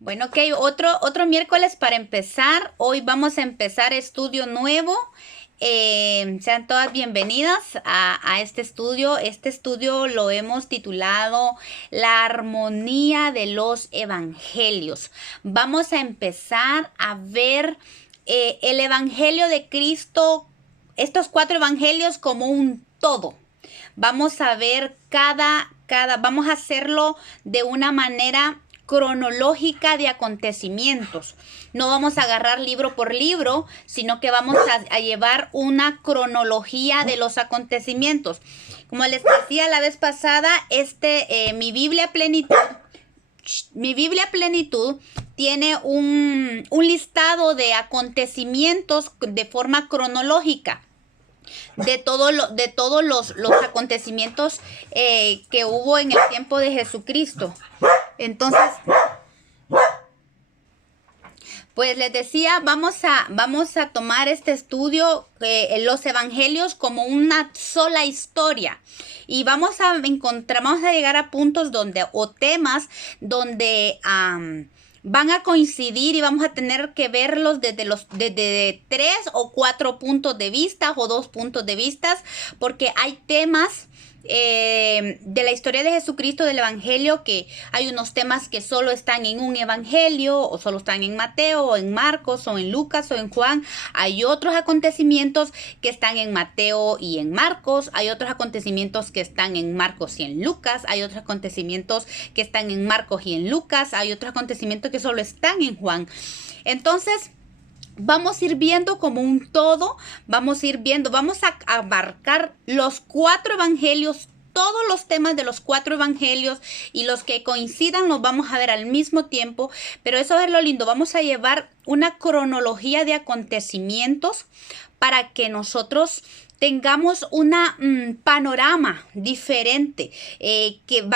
Bueno, ok, otro miércoles para empezar. Hoy vamos a empezar estudio nuevo. Sean todas bienvenidas a este estudio. Este estudio lo hemos titulado La armonía de los evangelios. Vamos a empezar a ver el evangelio de Cristo, estos 4 evangelios como un todo. Vamos a ver vamos a hacerlo de una manera cronológica de acontecimientos. No vamos a agarrar libro por libro, sino que vamos a llevar una cronología de los acontecimientos. Como les decía la vez pasada, mi Biblia Plenitud tiene un listado de acontecimientos de forma cronológica de todos los acontecimientos que hubo en el tiempo de Jesucristo. Entonces, pues les decía, vamos a tomar este estudio, los evangelios, como una sola historia. Y vamos a llegar a puntos o temas donde van a coincidir y vamos a tener que verlos desde 3 o 4 puntos de vista o 2 puntos de vista, porque hay temas de la historia de Jesucristo, del evangelio, que hay unos temas que solo están en un evangelio, o solo están en Mateo, o en Marcos, o en Lucas, o en Juan. Hay otros acontecimientos que están en Mateo y en Marcos. Hay otros acontecimientos que están en Marcos y en Lucas. Hay otros acontecimientos que están en Marcos y en Lucas. Hay otros acontecimientos que solo están en Juan. Entonces, vamos a ir viendo como un todo, vamos a abarcar los 4 evangelios, todos los temas de los 4 evangelios, y los que coincidan los vamos a ver al mismo tiempo. Pero eso es lo lindo, vamos a llevar una cronología de acontecimientos para que nosotros tengamos una panorama diferente,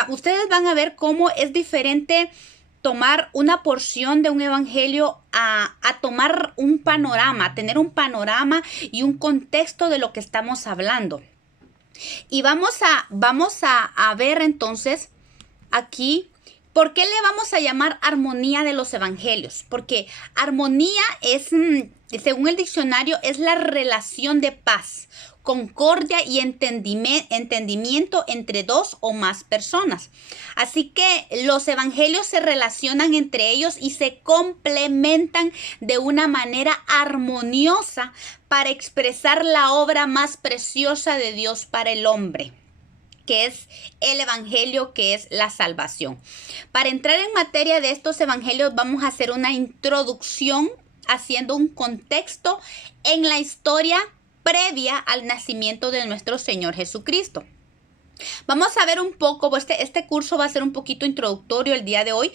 ustedes van a ver cómo es diferente tomar una porción de un evangelio a tomar un panorama, a tener un panorama y un contexto de lo que estamos hablando. Y vamos a ver entonces aquí, ¿por qué le vamos a llamar armonía de los evangelios? Porque armonía es, según el diccionario, es la relación de paz, concordia y entendimiento entre 2 o más personas. Así que los evangelios se relacionan entre ellos y se complementan de una manera armoniosa para expresar la obra más preciosa de Dios para el hombre, que es el evangelio, que es la salvación. Para entrar en materia de estos evangelios, vamos a hacer una introducción haciendo un contexto en la historia previa al nacimiento de nuestro Señor Jesucristo. Vamos a ver un poco, este curso va a ser un poquito introductorio el día de hoy.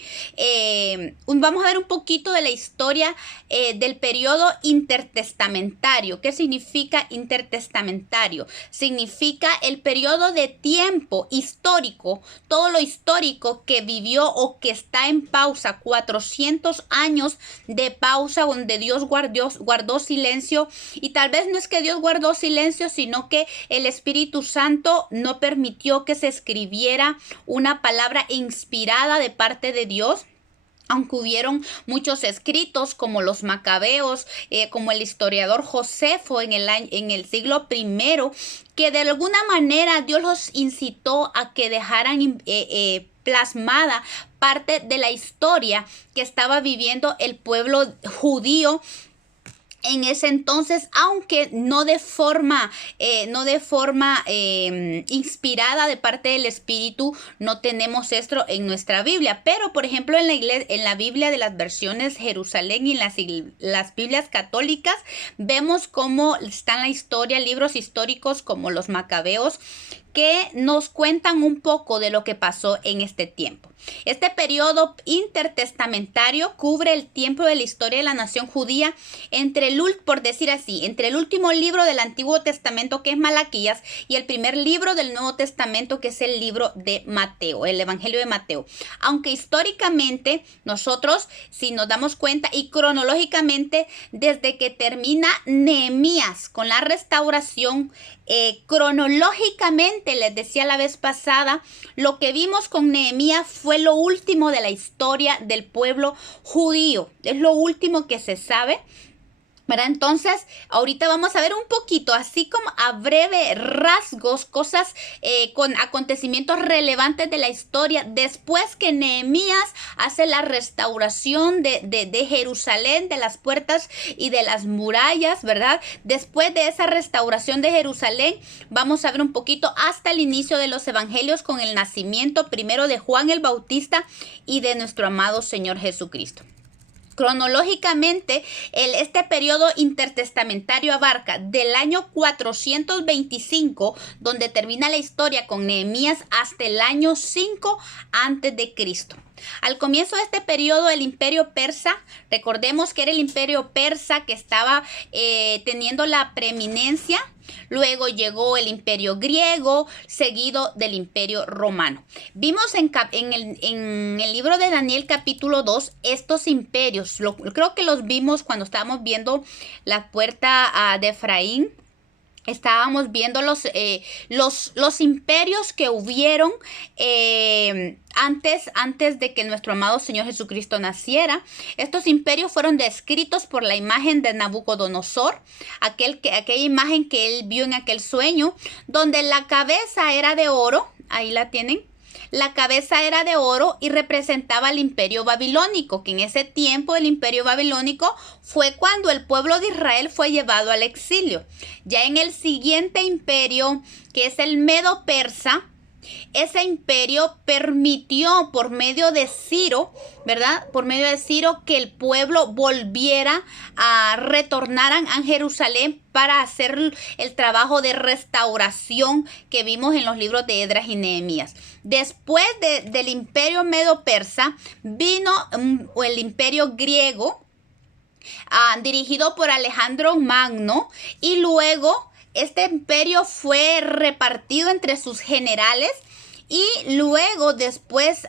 Vamos a ver un poquito de la historia del periodo intertestamentario. ¿Qué significa intertestamentario? Significa el periodo de tiempo histórico, todo lo histórico que vivió o que está en pausa, 400 años de pausa donde Dios guardó silencio. Y tal vez no es que Dios guardó silencio, sino que el Espíritu Santo no permitió que se escribiera una palabra inspirada de parte de Dios. Aunque hubieron muchos escritos como los Macabeos, como el historiador Josefo en el siglo I, que de alguna manera Dios los incitó a que dejaran plasmada parte de la historia que estaba viviendo el pueblo judío en ese entonces, aunque no de forma inspirada de parte del Espíritu. No tenemos esto en nuestra Biblia, pero por ejemplo en la Biblia de las versiones Jerusalén y las Biblias católicas vemos cómo está en la historia, libros históricos como los Macabeos, que nos cuentan un poco de lo que pasó en este tiempo. Este periodo intertestamentario cubre el tiempo de la historia de la nación judía entre el último libro del Antiguo Testamento, que es Malaquías, y el primer libro del Nuevo Testamento, que es el libro de Mateo, el Evangelio de Mateo. Aunque históricamente nosotros, si nos damos cuenta, y cronológicamente, desde que termina Nehemías con la restauración, cronológicamente nuevamente, les decía la vez pasada, lo que vimos con Nehemías fue lo último de la historia del pueblo judío. Es lo último que se sabe, ¿verdad? Entonces, ahorita vamos a ver un poquito, así como a breve rasgos, cosas con acontecimientos relevantes de la historia, después que Nehemías hace la restauración de Jerusalén, de las puertas y de las murallas, ¿verdad? Después de esa restauración de Jerusalén, vamos a ver un poquito hasta el inicio de los evangelios con el nacimiento primero de Juan el Bautista y de nuestro amado Señor Jesucristo. Cronológicamente, este periodo intertestamentario abarca del año 425, donde termina la historia con Nehemías, hasta el año 5 antes de Cristo. Al comienzo de este periodo, el imperio persa, recordemos que era el imperio persa que estaba teniendo la preeminencia. Luego llegó el imperio griego, seguido del imperio romano. Vimos en el libro de Daniel capítulo 2 estos imperios. Creo que los vimos cuando estábamos viendo la puerta de Efraín. Estábamos viendo los imperios que hubieron antes de que nuestro amado Señor Jesucristo naciera. Estos imperios fueron descritos por la imagen de Nabucodonosor, aquella imagen que él vio en aquel sueño, donde la cabeza era de oro. Ahí la tienen. La cabeza era de oro y representaba al imperio babilónico, que en ese tiempo el imperio babilónico fue cuando el pueblo de Israel fue llevado al exilio. Ya en el siguiente imperio, que es el Medo-Persa, ese imperio permitió por medio de Ciro, ¿verdad? Por medio de Ciro, que el pueblo volviera retornaran a Jerusalén para hacer el trabajo de restauración que vimos en los libros de Esdras y Nehemías. Después del imperio medo-persa vino el imperio griego, dirigido por Alejandro Magno, y luego este imperio fue repartido entre sus generales, y luego después,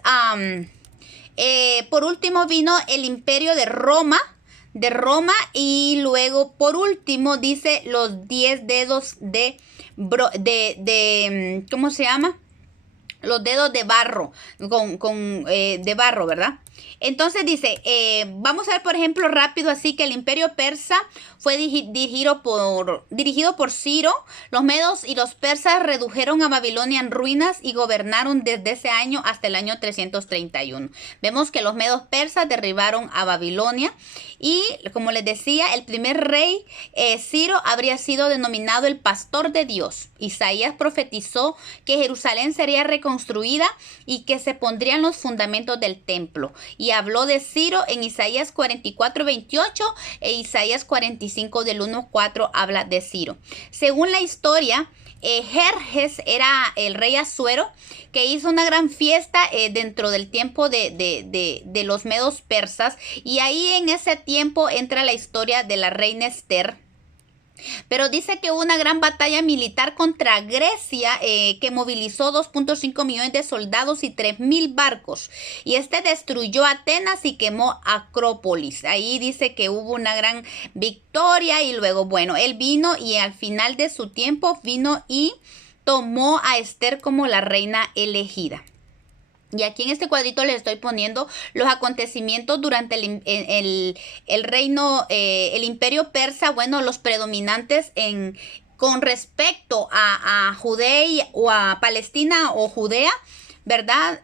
por último, vino el imperio de Roma, y luego por último dice los 10 dedos ¿cómo se llama? Los dedos de barro, de barro, ¿verdad? Entonces dice, vamos a ver por ejemplo rápido así que el imperio persa fue dirigido por Ciro. Los medos y los persas redujeron a Babilonia en ruinas y gobernaron desde ese año hasta el año 331. Vemos que los medos persas derribaron a Babilonia y, como les decía, el primer rey Ciro habría sido denominado el pastor de Dios. Isaías profetizó que Jerusalén sería reconstruida y que se pondrían los fundamentos del templo. Y habló de Ciro en Isaías 44:28 e Isaías 45 del 1:4 habla de Ciro. Según la historia, Jerjes era el rey Asuero que hizo una gran fiesta dentro del tiempo de los medos persas, y ahí en ese tiempo entra la historia de la reina Esther. Pero dice que hubo una gran batalla militar contra Grecia que movilizó 2.5 millones de soldados y 3,000 barcos. Y destruyó Atenas y quemó Acrópolis. Ahí dice que hubo una gran victoria y luego, bueno, él vino y al final de su tiempo vino y tomó a Esther como la reina elegida. Y aquí en este cuadrito les estoy poniendo los acontecimientos durante el reino, el imperio persa, bueno, los predominantes con respecto a Judea o a Palestina o Judea, ¿verdad?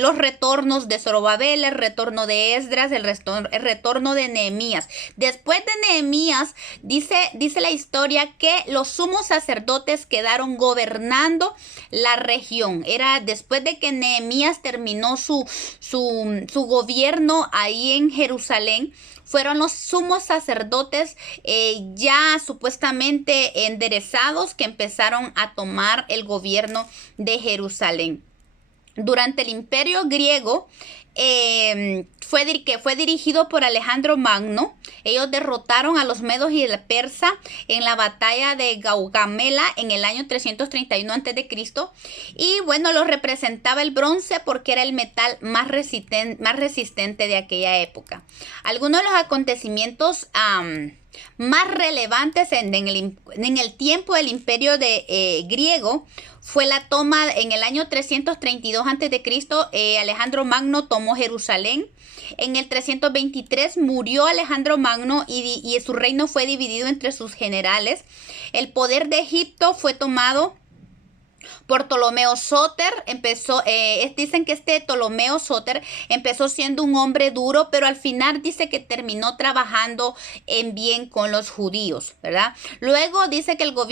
Los retornos de Zorobabel, el retorno de Esdras, el retorno de Nehemías. Después de Nehemías, dice la historia que los sumos sacerdotes quedaron gobernando la región. Era después de que Nehemías terminó su gobierno ahí en Jerusalén. Fueron los sumos sacerdotes ya supuestamente enderezados que empezaron a tomar el gobierno de Jerusalén. Durante el imperio griego que fue dirigido por Alejandro Magno. Ellos derrotaron a los medos y el persa en la batalla de Gaugamela en el año 331 a.C. Y bueno, los representaba el bronce porque era el metal más resistente de aquella época. Algunos de los acontecimientos más relevantes en el tiempo del imperio griego fue la toma en el año 332 a.C. Alejandro Magno tomó Jerusalén. En el 323 murió Alejandro Magno y su reino fue dividido entre sus generales. El poder de Egipto fue tomado por Ptolomeo Sóter. Dicen que este Ptolomeo Sóter empezó siendo un hombre duro, pero al final dice que terminó trabajando en bien con los judíos, ¿verdad? Luego dice que llegó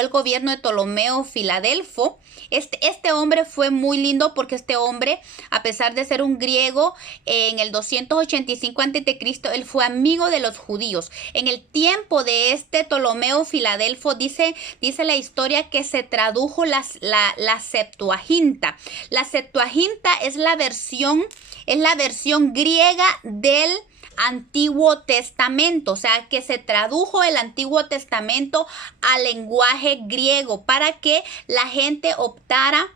el gobierno de Ptolomeo Filadelfo. Este hombre fue muy lindo porque este hombre, a pesar de ser un griego, en el 285 a.C., él fue amigo de los judíos. En el tiempo de este Ptolomeo Filadelfo, dice la historia que se tradujo la Septuaginta. La Septuaginta es la versión griega del Antiguo Testamento, o sea que se tradujo el Antiguo Testamento al lenguaje griego para que la gente optara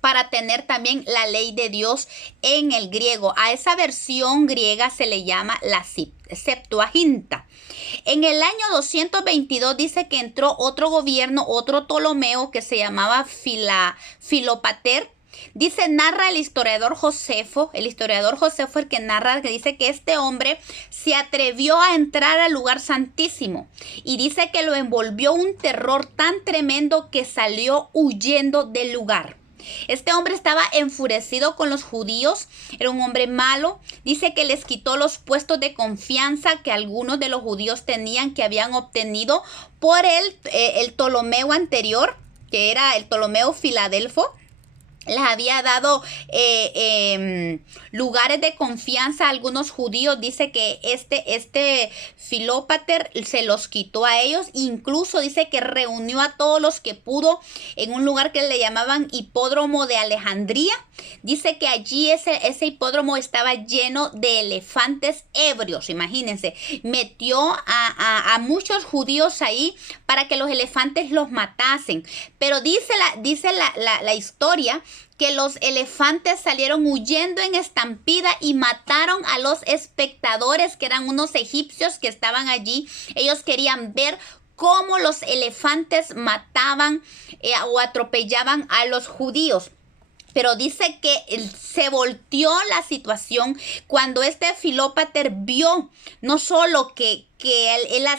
para tener también la ley de Dios en el griego. A esa versión griega se le llama la Septuaginta. En el año 222 dice que entró otro gobierno, otro Ptolomeo que se llamaba Filopater. Narra el historiador Josefo, el que narra, que dice que este hombre se atrevió a entrar al lugar santísimo y dice que lo envolvió un terror tan tremendo que salió huyendo del lugar. Este hombre estaba enfurecido con los judíos, era un hombre malo. Dice que les quitó los puestos de confianza que algunos de los judíos tenían, que habían obtenido por el Ptolomeo anterior, que era el Ptolomeo Filadelfo. Les había dado lugares de confianza a algunos judíos. Dice que este Filópater se los quitó a ellos. Incluso dice que reunió a todos los que pudo en un lugar que le llamaban Hipódromo de Alejandría. Dice que allí ese hipódromo estaba lleno de elefantes ebrios. Imagínense, metió a muchos judíos ahí para que los elefantes los matasen. Pero dice la historia que los elefantes salieron huyendo en estampida y mataron a los espectadores, que eran unos egipcios que estaban allí. Ellos querían ver cómo los elefantes mataban o atropellaban a los judíos. Pero dice que se volteó la situación cuando este Filópater vio no solo que él ha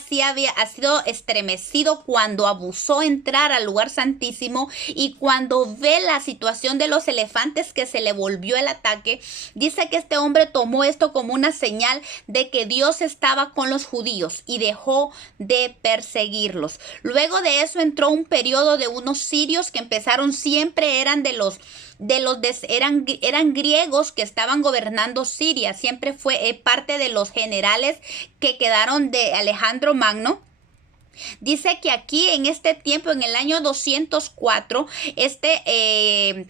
sido estremecido cuando abusó entrar al lugar santísimo, y cuando ve la situación de los elefantes que se le volvió el ataque, dice que este hombre tomó esto como una señal de que Dios estaba con los judíos y dejó de perseguirlos. Luego de eso entró un periodo de unos sirios que empezaron, siempre eran eran griegos que estaban gobernando Siria. Siempre fue parte de los generales que quedaron de Alejandro Magno. Dice que aquí en este tiempo, en el año 204,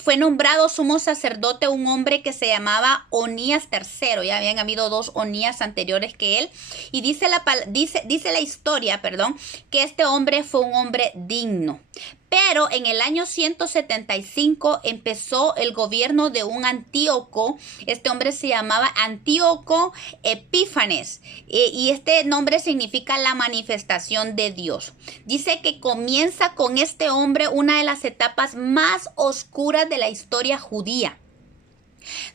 fue nombrado sumo sacerdote un hombre que se llamaba Onías III. Ya habían habido dos Onías anteriores que él. Y dice la historia, que este hombre fue un hombre digno. Pero en el año 175 empezó el gobierno de un Antíoco. Este hombre se llamaba Antíoco Epífanes. Y este nombre significa la manifestación de Dios. Dice que comienza con este hombre una de las etapas más oscuras de la historia judía.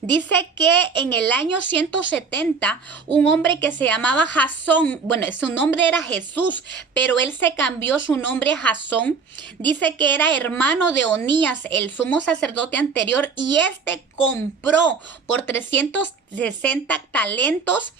Dice que en el año 170 un hombre que se llamaba Jasón, bueno, su nombre era Jesús, pero él se cambió su nombre a Jasón. Dice que era hermano de Onías, el sumo sacerdote anterior, y compró por 360 talentos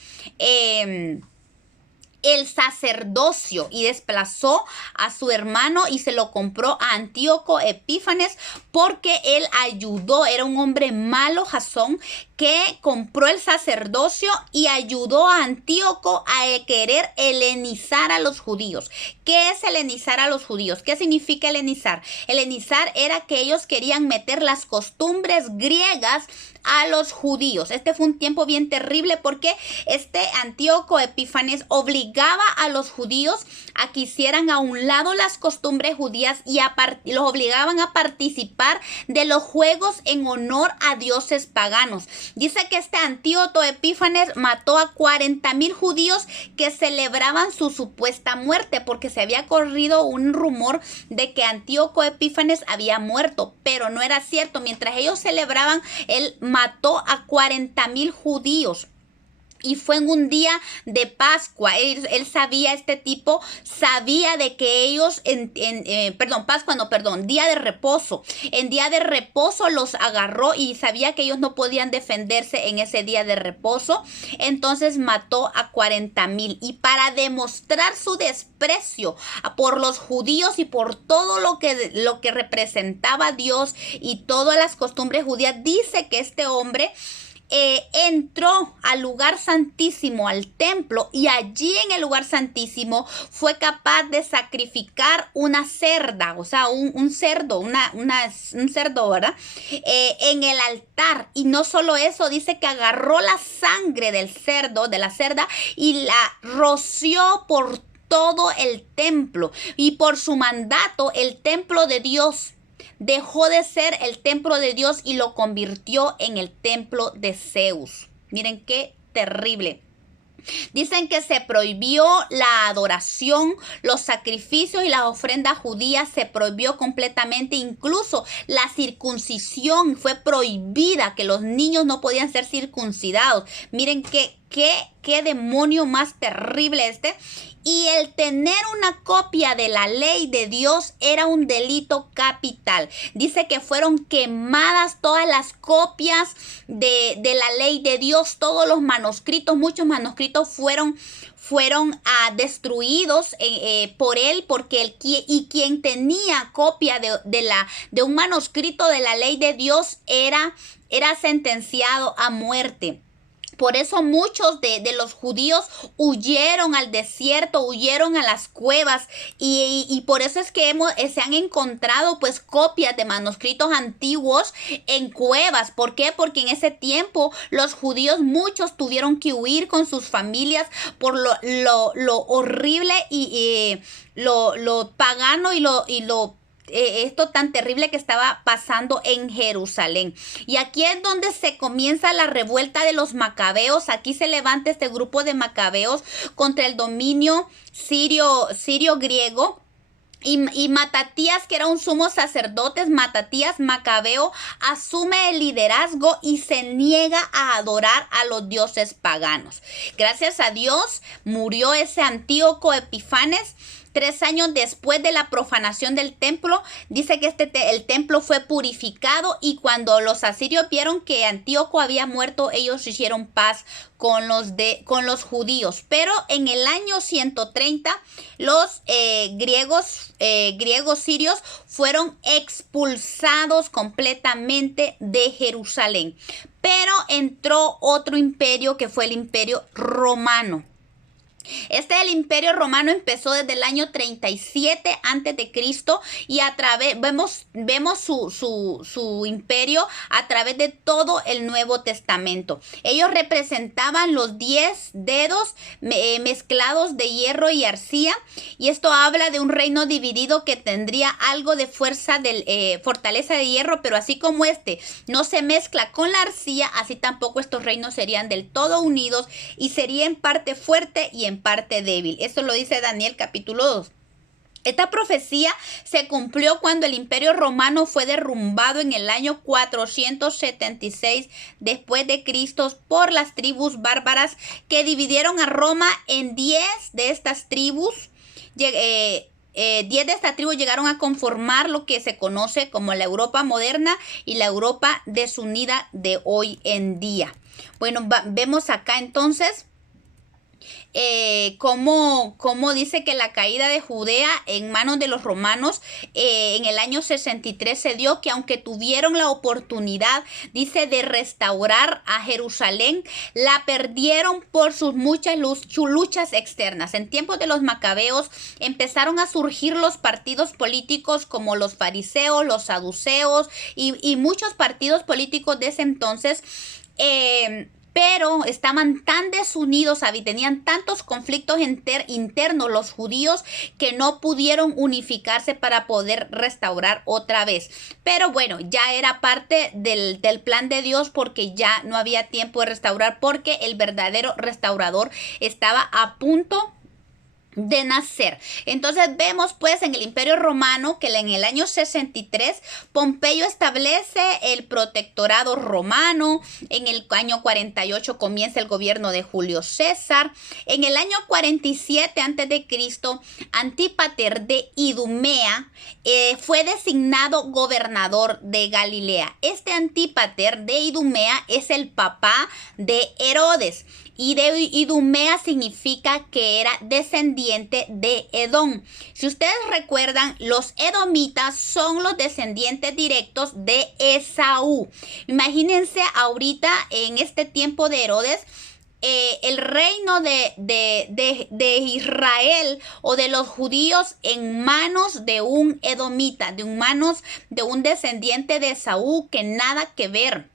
el sacerdocio y desplazó a su hermano y se lo compró a Antíoco Epífanes porque él ayudó. Era un hombre malo, Jasón, que compró el sacerdocio y ayudó a Antíoco a querer helenizar a los judíos. ¿Qué es helenizar a los judíos? ¿Qué significa helenizar? Helenizar era que ellos querían meter las costumbres griegas a los judíos. Este fue un tiempo bien terrible porque este Antíoco Epífanes obligaba a los judíos a que hicieran a un lado las costumbres judías y los obligaban a participar de los juegos en honor a dioses paganos. Dice que este Antíoco Epífanes mató a 40,000 judíos que celebraban su supuesta muerte, porque se había corrido un rumor de que Antíoco Epífanes había muerto, pero no era cierto. Mientras ellos celebraban, él mató a 40,000 judíos. Y fue en un día de Pascua. Él sabía, este tipo sabía de que ellos, día de reposo. En día de reposo los agarró y sabía que ellos no podían defenderse en ese día de reposo. Entonces mató a 40,000. Y para demostrar su desprecio por los judíos y por todo lo que representaba Dios y todas las costumbres judías, dice que este hombre entró al lugar santísimo, al templo, y allí en el lugar santísimo fue capaz de sacrificar una cerda, o sea, un cerdo, un cerdo, ¿verdad? En el altar. Y no solo eso, dice que agarró la sangre del cerdo, de la cerda, y la roció por todo el templo. Y por su mandato, el templo de Dios dejó de ser el templo de Dios y lo convirtió en el templo de Zeus. Miren qué terrible. Dicen que se prohibió la adoración, los sacrificios y las ofrendas judías se prohibió completamente. Incluso la circuncisión fue prohibida, que los niños no podían ser circuncidados. Miren qué demonio más terrible este. Y el tener una copia de la ley de Dios era un delito capital. Dice que fueron quemadas todas las copias de la ley de Dios, todos los manuscritos, muchos manuscritos fueron destruidos por él, porque quien tenía copia de un manuscrito de la ley de Dios era sentenciado a muerte. Por eso muchos de los judíos huyeron al desierto, huyeron a las cuevas, y por eso es que se han encontrado pues copias de manuscritos antiguos en cuevas. ¿Por qué? Porque en ese tiempo los judíos, muchos tuvieron que huir con sus familias por lo horrible y lo pagano y esto tan terrible que estaba pasando en Jerusalén. Y aquí es donde se comienza la revuelta de los macabeos. Aquí se levanta este grupo de macabeos contra el dominio sirio griego. Y Matatías, que era un sumo sacerdote, Matatías Macabeo, asume el liderazgo y se niega a adorar a los dioses paganos. Gracias a Dios murió ese Antíoco Epífanes. 3 años después de la profanación del templo, dice que el templo fue purificado, y cuando los asirios vieron que Antíoco había muerto, ellos hicieron paz con los judíos. Pero en el año 130, los griegos sirios fueron expulsados completamente de Jerusalén. Pero entró otro imperio, que fue el Imperio Romano. El Imperio Romano empezó desde el año 37 a.C. y vemos su imperio a través de todo el Nuevo Testamento. Ellos representaban los 10 dedos mezclados de hierro y arcilla, y esto habla de un reino dividido que tendría algo de fortaleza de hierro, pero así como no se mezcla con la arcilla, así tampoco estos reinos serían del todo unidos, y sería en parte fuerte y en parte débil. Esto lo dice Daniel capítulo 2. Esta profecía se cumplió cuando el Imperio Romano fue derrumbado en el año 476 después de Cristo por las tribus bárbaras, que dividieron a Roma en 10 de estas tribus. 10 de estas tribus llegaron a conformar lo que se conoce como la Europa moderna y la Europa desunida de hoy en día. Bueno, vemos acá entonces cómo dice que la caída de Judea en manos de los romanos en el año 63 se dio, que aunque tuvieron la oportunidad, dice, de restaurar a Jerusalén, la perdieron por sus muchas luchas externas. En tiempos de los macabeos empezaron a surgir los partidos políticos como los fariseos, los saduceos y muchos partidos políticos de ese entonces, pero estaban tan desunidos, tenían tantos conflictos internos los judíos, que no pudieron unificarse para poder restaurar otra vez. Pero bueno, ya era parte del plan de Dios, porque ya no había tiempo de restaurar, porque el verdadero restaurador estaba a punto de nacer. Entonces vemos pues en el Imperio Romano que en el año 63 Pompeyo establece el protectorado romano. En el año 48 comienza el gobierno de Julio César. En el año 47 a.C., Antípater de Idumea fue designado gobernador de Galilea. Este Antípater de Idumea es el papá de Herodes. Y de Idumea significa que era descendiente de Edom. Si ustedes recuerdan, los edomitas son los descendientes directos de Esaú. Imagínense ahorita en este tiempo de Herodes, el reino de Israel o de los judíos en manos de un edomita, manos de un descendiente de Esaú, que nada que ver.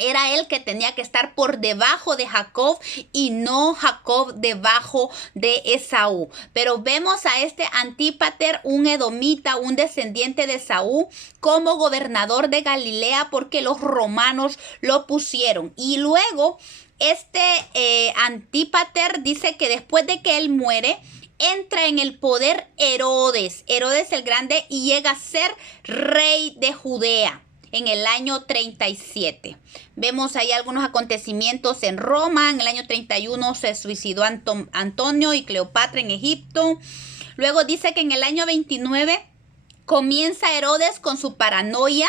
Era él que tenía que estar por debajo de Jacob y no Jacob debajo de Esaú. Pero vemos a este Antípater, un edomita, un descendiente de Esaú, como gobernador de Galilea, porque los romanos lo pusieron. Y luego este Antípater dice que después de que él muere, entra en el poder Herodes el Grande, y llega a ser rey de Judea en el año 37. Vemos ahí algunos acontecimientos en Roma. En el año 31 se suicidó Antonio y Cleopatra en Egipto. Luego dice que en el año 29 comienza Herodes con su paranoia,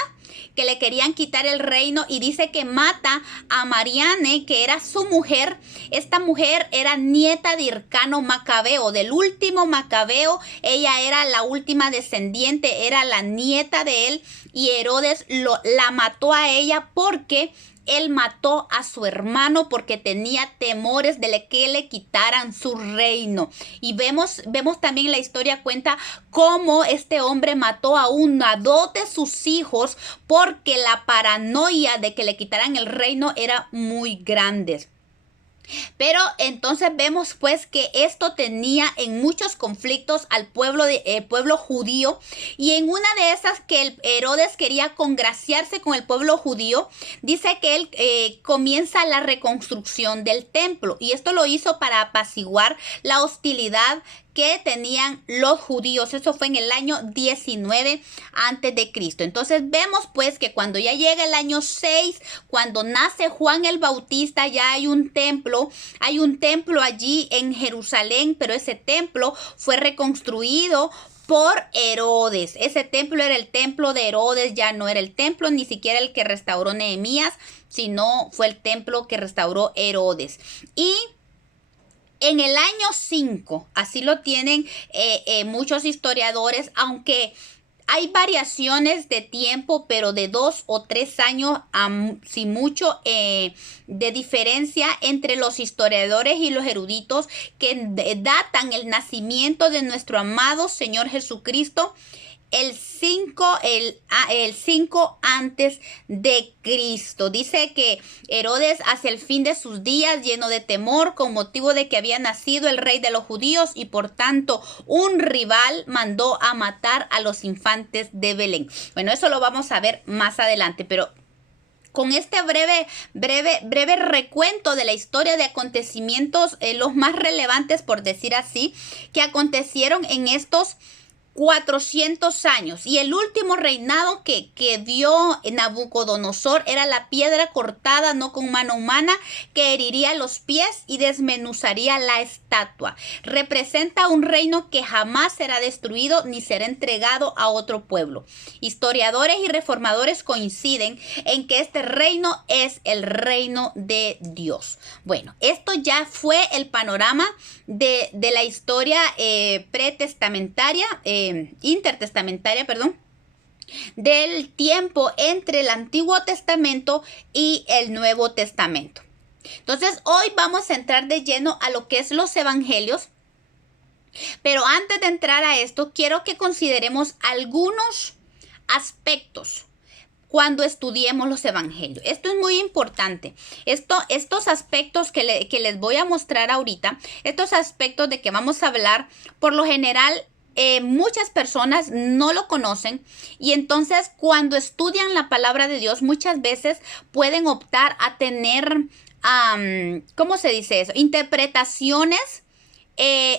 que le querían quitar el reino, y dice que mata a Mariane, que era su mujer. Esta mujer era nieta de Hircano Macabeo, del último Macabeo. Ella era la última descendiente, era la nieta de él, y Herodes la mató a ella porque él mató a su hermano, porque tenía temores de que le quitaran su reino. Y vemos también la historia cuenta cómo este hombre mató a dos de sus hijos, porque la paranoia de que le quitaran el reino era muy grande. Pero entonces vemos pues que esto tenía en muchos conflictos al pueblo judío, y en una de esas que Herodes quería congraciarse con el pueblo judío, dice que él comienza la reconstrucción del templo, y esto lo hizo para apaciguar la hostilidad que tenían los judíos. Eso fue en el año 19 antes de Cristo. Entonces vemos pues que cuando ya llega el año 6, cuando nace Juan el Bautista, ya hay un templo allí en Jerusalén, pero ese templo fue reconstruido por Herodes. Ese templo era el templo de Herodes, ya no era el templo ni siquiera el que restauró Nehemías, sino fue el templo que restauró Herodes. Y en el año 5, así lo tienen muchos historiadores, aunque hay variaciones de tiempo, pero de 2 o 3 años, si mucho, de diferencia entre los historiadores y los eruditos, que datan el nacimiento de nuestro amado Señor Jesucristo el 5 antes de Cristo. Dice que Herodes, hacia el fin de sus días, lleno de temor con motivo de que había nacido el rey de los judíos, y por tanto un rival, mandó a matar a los infantes de Belén. Bueno, eso lo vamos a ver más adelante, pero con este breve recuento de la historia de acontecimientos, los más relevantes, por decir así, que acontecieron en estos 400 años. Y el último reinado que dio Nabucodonosor era la piedra cortada, no con mano humana, que heriría los pies y desmenuzaría la estatua. Representa un reino que jamás será destruido ni será entregado a otro pueblo. Historiadores y reformadores coinciden en que este reino es el reino de Dios. Bueno, esto ya fue el panorama de la historia intertestamentaria, del tiempo entre el Antiguo Testamento y el Nuevo Testamento. Entonces, hoy vamos a entrar de lleno a lo que es los evangelios. Pero antes de entrar a esto, quiero que consideremos algunos aspectos cuando estudiemos los evangelios. Esto es muy importante. Estos aspectos que les voy a mostrar ahorita, estos aspectos de que vamos a hablar, por lo general, muchas personas no lo conocen, y entonces cuando estudian la palabra de Dios, muchas veces pueden optar a tener, ¿cómo se dice eso? Interpretaciones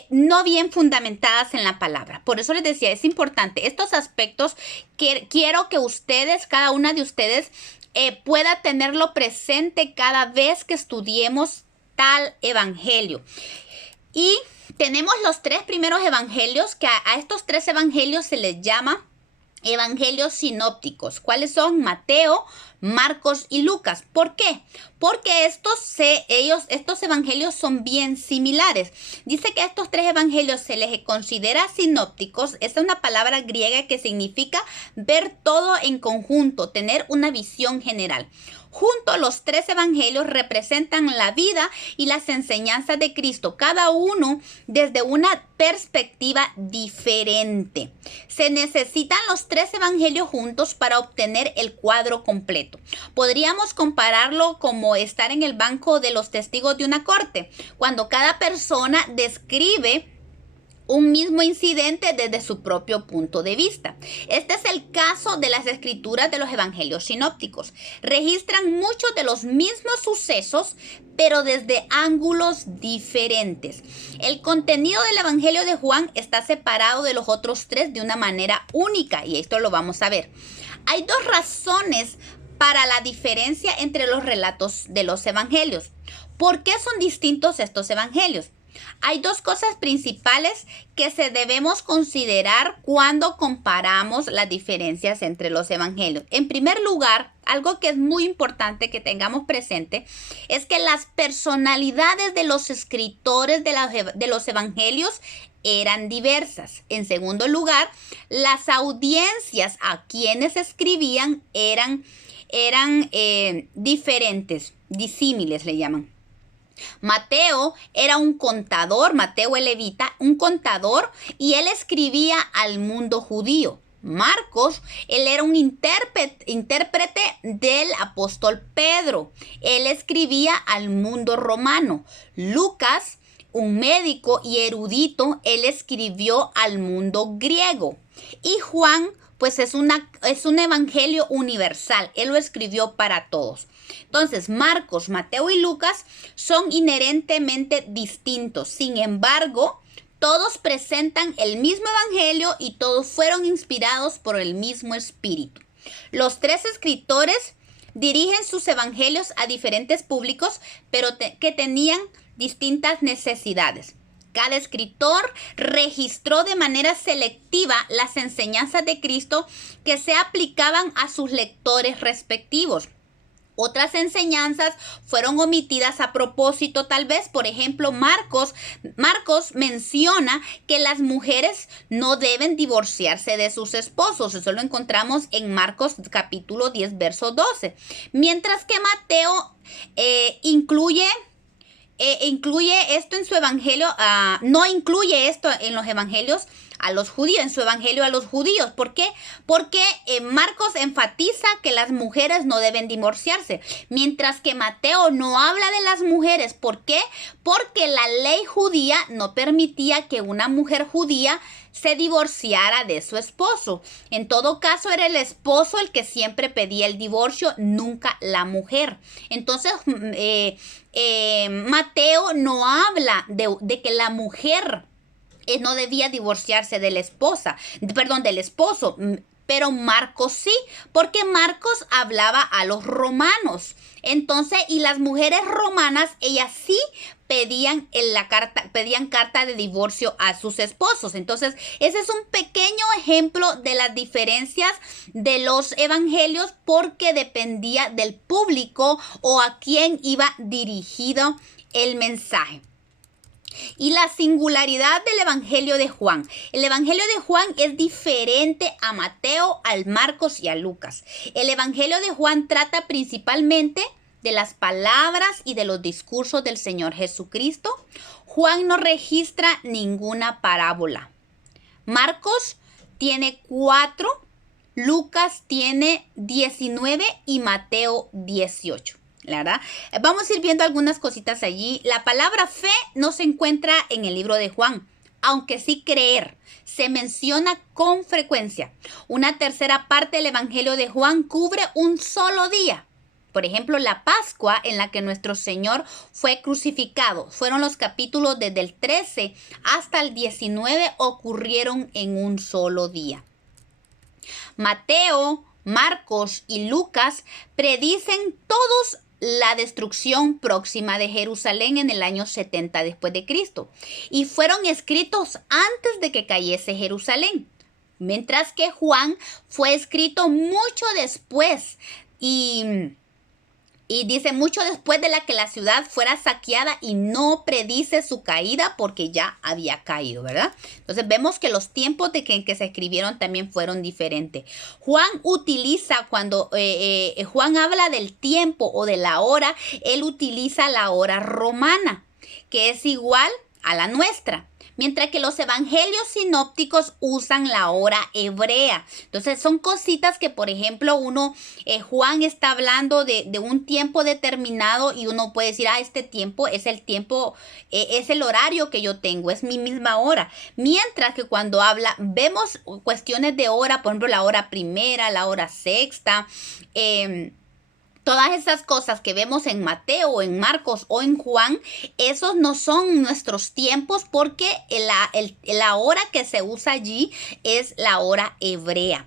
no bien fundamentadas en la palabra. Por eso les decía, es importante estos aspectos que quiero que ustedes, cada una de ustedes, pueda tenerlo presente cada vez que estudiemos tal evangelio. Y tenemos los 3 primeros evangelios, que a estos 3 evangelios se les llama evangelios sinópticos. ¿Cuáles son? Mateo, Marcos y Lucas. ¿Por qué? Porque estos evangelios son bien similares. Dice que a estos 3 evangelios se les considera sinópticos. Es una palabra griega que significa ver todo en conjunto, tener una visión general. Juntos, los 3 evangelios representan la vida y las enseñanzas de Cristo, cada uno desde una perspectiva diferente. Se necesitan los 3 evangelios juntos para obtener el cuadro completo. Podríamos compararlo como estar en el banco de los testigos de una corte, cuando cada persona describe un mismo incidente desde su propio punto de vista. Este es el caso de las escrituras de los evangelios sinópticos. Registran muchos de los mismos sucesos, pero desde ángulos diferentes. El contenido del evangelio de Juan está separado de los otros 3 de una manera única, y esto lo vamos a ver. Hay 2 razones para la diferencia entre los relatos de los evangelios. ¿Por qué son distintos estos evangelios? Hay 2 cosas principales que debemos considerar cuando comparamos las diferencias entre los evangelios. En primer lugar, algo que es muy importante que tengamos presente es que las personalidades de los escritores de los evangelios eran diversas. En segundo lugar, las audiencias a quienes escribían eran diferentes, disímiles le llaman. Mateo era un contador, Mateo el levita, un contador, y él escribía al mundo judío. Marcos, él era un intérprete del apóstol Pedro. Él escribía al mundo romano. Lucas, un médico y erudito, él escribió al mundo griego. Y Juan, pues es un evangelio universal. Él lo escribió para todos. Entonces, Marcos, Mateo y Lucas son inherentemente distintos. Sin embargo, todos presentan el mismo evangelio y todos fueron inspirados por el mismo espíritu. Los 3 escritores dirigen sus evangelios a diferentes públicos, pero que tenían distintas necesidades. Cada escritor registró de manera selectiva las enseñanzas de Cristo que se aplicaban a sus lectores respectivos. Otras enseñanzas fueron omitidas a propósito, tal vez. Por ejemplo, Marcos menciona que las mujeres no deben divorciarse de sus esposos. Eso lo encontramos en Marcos capítulo 10, verso 12. Mientras que Mateo incluye esto en su evangelio, no incluye esto en los evangelios a los judíos, en su evangelio a los judíos. ¿Por qué? Porque Marcos enfatiza que las mujeres no deben divorciarse, mientras que Mateo no habla de las mujeres. ¿Por qué? Porque la ley judía no permitía que una mujer judía se divorciara de su esposo. En todo caso, era el esposo el que siempre pedía el divorcio, nunca la mujer. Entonces, Mateo no habla de que la mujer no debía divorciarse de la esposa, perdón, del esposo. Pero Marcos sí, porque Marcos hablaba a los romanos. Entonces, y las mujeres romanas, ellas sí pedían carta de divorcio a sus esposos. Entonces, ese es un pequeño ejemplo de las diferencias de los evangelios, porque dependía del público o a quién iba dirigido el mensaje. Y la singularidad del Evangelio de Juan. El Evangelio de Juan es diferente a Mateo, al Marcos y a Lucas. El Evangelio de Juan trata principalmente de las palabras y de los discursos del Señor Jesucristo. Juan no registra ninguna parábola. Marcos tiene 4, Lucas tiene 19 y Mateo 18. ¿Verdad? Vamos a ir viendo algunas cositas allí. La palabra fe no se encuentra en el libro de Juan, aunque sí creer. Se menciona con frecuencia. Una tercera parte del Evangelio de Juan cubre un solo día. Por ejemplo, la Pascua en la que nuestro Señor fue crucificado. Fueron los capítulos desde el 13 hasta el 19, ocurrieron en un solo día. Mateo, Marcos y Lucas predicen todos la destrucción próxima de Jerusalén en el año 70 después de Cristo, y fueron escritos antes de que cayese Jerusalén, mientras que Juan fue escrito mucho después y dice mucho después de la que la ciudad fuera saqueada, y no predice su caída porque ya había caído, ¿verdad? Entonces vemos que los tiempos en que se escribieron también fueron diferentes. Juan utiliza, cuando Juan habla del tiempo o de la hora, él utiliza la hora romana, que es igual a la nuestra. Mientras que los evangelios sinópticos usan la hora hebrea. Entonces son cositas que, por ejemplo, Juan está hablando de un tiempo determinado, y uno puede decir, este tiempo es el tiempo, es el horario que yo tengo, es mi misma hora. Mientras que cuando habla, vemos cuestiones de hora, por ejemplo, la hora primera, la hora sexta, todas esas cosas que vemos en Mateo, en Marcos o en Juan, esos no son nuestros tiempos, porque la hora que se usa allí es la hora hebrea.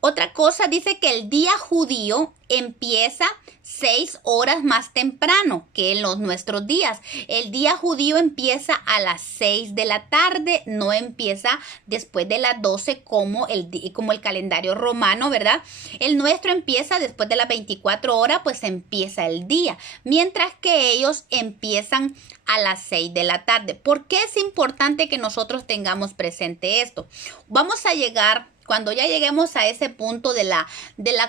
Otra cosa, dice que el día judío empieza 6 horas más temprano que en los nuestros días. El día judío empieza a las 6 de la tarde, no empieza después de las 12 como el calendario romano, ¿verdad? El nuestro empieza después de las 24 horas, pues empieza el día, mientras que ellos empiezan a las 6 de la tarde. ¿Por qué es importante que nosotros tengamos presente esto? Vamos a llegar, cuando ya lleguemos a ese punto de la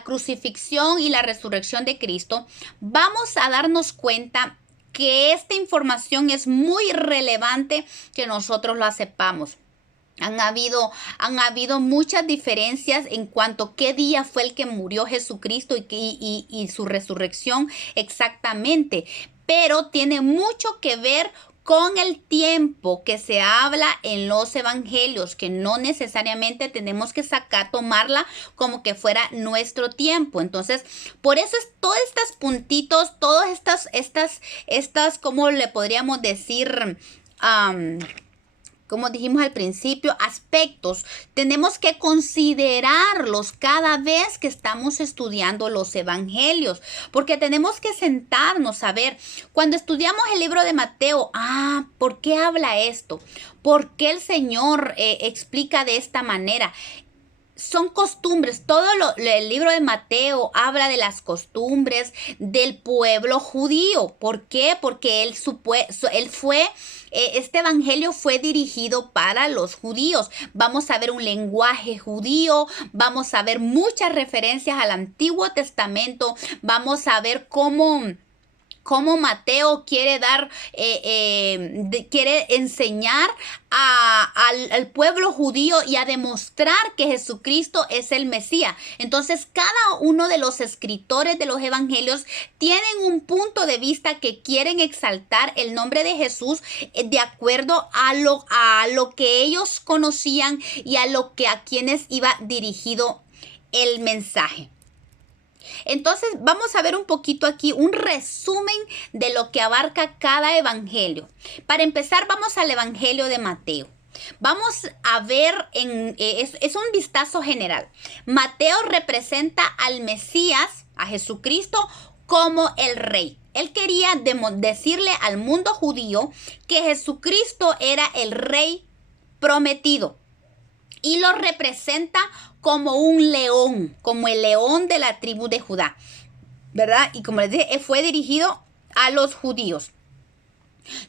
crucifixión y la resurrección de Cristo, vamos a darnos cuenta que esta información es muy relevante que nosotros la sepamos. Han habido muchas diferencias en cuanto a qué día fue el que murió Jesucristo y su resurrección exactamente, pero tiene mucho que ver con el tiempo que se habla en los evangelios, que no necesariamente tenemos que tomarla como que fuera nuestro tiempo. Entonces, por eso es todos estos puntitos, todas estas, ¿cómo le podríamos decir? Como dijimos al principio, aspectos, tenemos que considerarlos cada vez que estamos estudiando los evangelios, porque tenemos que sentarnos a ver, cuando estudiamos el libro de Mateo, ¿por qué habla esto? ¿Por qué el Señor explica de esta manera? Son costumbres. El libro de Mateo habla de las costumbres del pueblo judío. ¿Por qué? Porque este evangelio fue dirigido para los judíos. Vamos a ver un lenguaje judío, vamos a ver muchas referencias al Antiguo Testamento, vamos a ver cómo Mateo quiere quiere enseñar al pueblo judío y a demostrar que Jesucristo es el Mesías. Entonces, cada uno de los escritores de los evangelios tienen un punto de vista que quieren exaltar el nombre de Jesús de acuerdo a lo que ellos conocían y a quienes iba dirigido el mensaje. Entonces vamos a ver un poquito aquí un resumen de lo que abarca cada evangelio. Para empezar, vamos al evangelio de Mateo. Vamos a ver, es un vistazo general. Mateo representa al Mesías, a Jesucristo, como el rey. Él quería decirle al mundo judío que Jesucristo era el rey prometido. Y lo representa como un león, como el león de la tribu de Judá, ¿verdad? Y como les dije, fue dirigido a los judíos.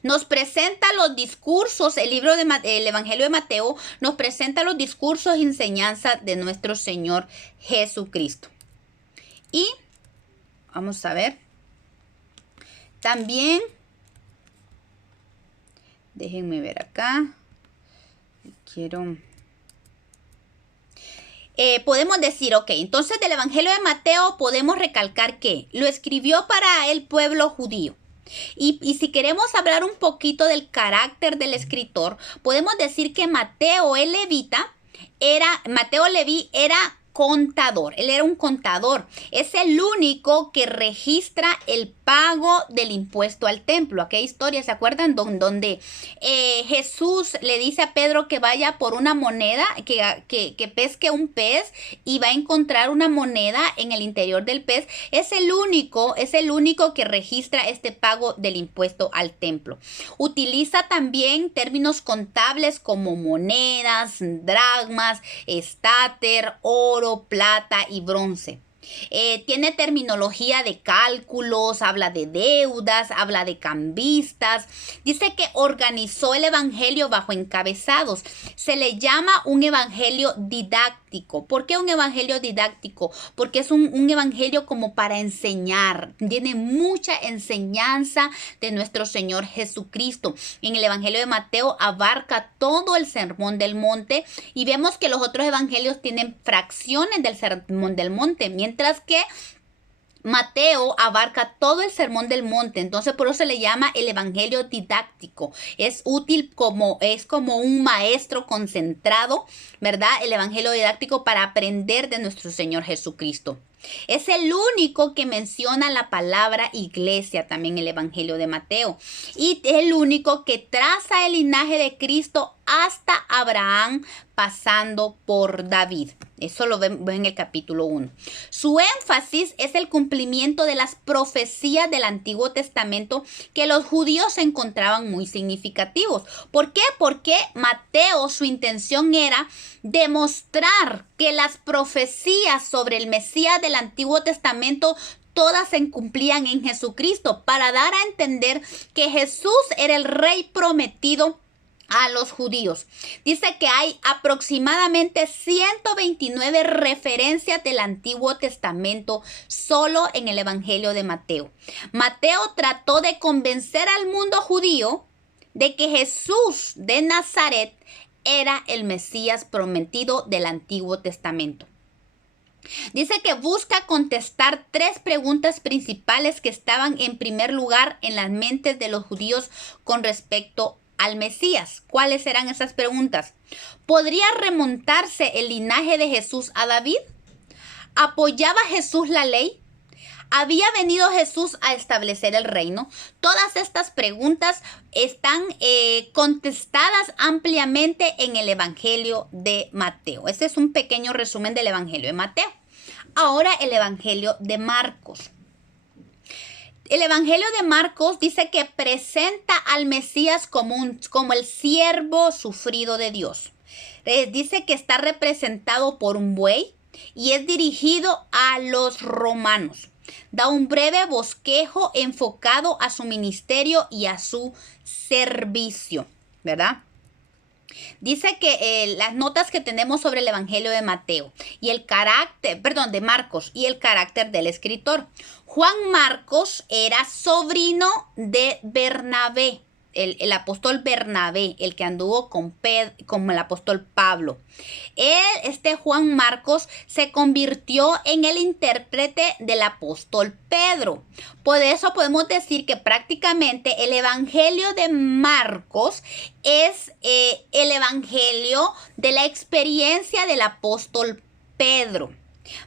Nos presenta los discursos, el Evangelio de Mateo nos presenta los discursos y enseñanzas de nuestro Señor Jesucristo. Y vamos a ver, también, déjenme ver acá, podemos decir, ok, entonces del Evangelio de Mateo podemos recalcar que lo escribió para el pueblo judío. Y si queremos hablar un poquito del carácter del escritor, podemos decir que Mateo Leví era contador. Él era un contador. Es el único que registra el pago del impuesto al templo. Aquella historia, ¿se acuerdan? Donde Jesús le dice a Pedro que vaya por una moneda, que pesque un pez y va a encontrar una moneda en el interior del pez. Es el único que registra este pago del impuesto al templo. Utiliza también términos contables como monedas, dracmas, estáter, oro, plata y bronce. Tiene terminología de cálculos, habla de deudas, habla de cambistas. Dice que organizó el evangelio bajo encabezados. Se le llama un evangelio didáctico. ¿Por qué un evangelio didáctico? Porque es un evangelio como para enseñar. Tiene mucha enseñanza de nuestro Señor Jesucristo. En el evangelio de Mateo abarca todo el sermón del monte y vemos que los otros evangelios tienen fracciones del sermón del monte, mientras que Mateo abarca todo el sermón del monte. Entonces por eso se le llama el evangelio didáctico. Es útil es como un maestro concentrado, ¿verdad? El evangelio didáctico para aprender de nuestro Señor Jesucristo. Es el único que menciona la palabra iglesia también, el evangelio de Mateo. Y es el único que traza el linaje de Cristo hasta Abraham, pasando por David. Eso lo vemos en el capítulo 1. Su énfasis es el cumplimiento de las profecías del Antiguo Testamento que los judíos encontraban muy significativos. ¿Por qué? Porque Mateo, su intención era demostrar que las profecías sobre el Mesías del Antiguo Testamento todas se cumplían en Jesucristo, para dar a entender que Jesús era el rey prometido a los judíos. Dice que hay aproximadamente 129 referencias del Antiguo Testamento solo en el Evangelio de Mateo. Mateo trató de convencer al mundo judío de que Jesús de Nazaret era el Mesías prometido del Antiguo Testamento. Dice que busca contestar 3 preguntas principales que estaban en primer lugar en las mentes de los judíos con respecto al Mesías. ¿Cuáles serán esas preguntas? ¿Podría remontarse el linaje de Jesús a David? ¿Apoyaba Jesús la ley? ¿Había venido Jesús a establecer el reino? Todas estas preguntas están contestadas ampliamente en el Evangelio de Mateo. Este es un pequeño resumen del Evangelio de Mateo. Ahora el Evangelio de Marcos. El Evangelio de Marcos dice que presenta al Mesías como el siervo sufrido de Dios. Dice que está representado por un buey y es dirigido a los romanos. Da un breve bosquejo enfocado a su ministerio y a su servicio, ¿verdad? Dice que las notas que tenemos sobre el Evangelio de Mateo y de Marcos y el carácter del escritor. Juan Marcos era sobrino de Bernabé, el apóstol Bernabé, el que anduvo con el apóstol Pablo. Juan Marcos se convirtió en el intérprete del apóstol Pedro. Por eso podemos decir que prácticamente el Evangelio de Marcos es el Evangelio de la experiencia del apóstol Pedro.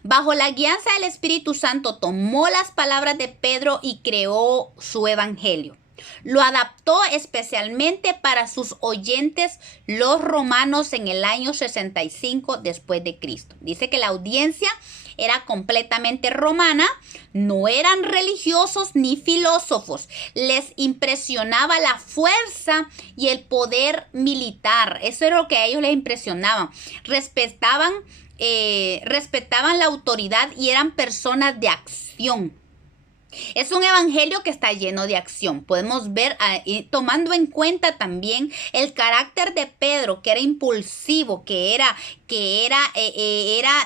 Bajo la guianza del Espíritu Santo tomó las palabras de Pedro y creó su evangelio. Lo adaptó especialmente para sus oyentes, los romanos, en el año 65 después de Cristo. Dice que la audiencia era completamente romana, no eran religiosos ni filósofos. Les impresionaba la fuerza y el poder militar. Eso era lo que a ellos les impresionaba. Respetaban la autoridad y eran personas de acción. Es un evangelio que está lleno de acción. Podemos ver, tomando en cuenta también el carácter de Pedro, que era impulsivo, que era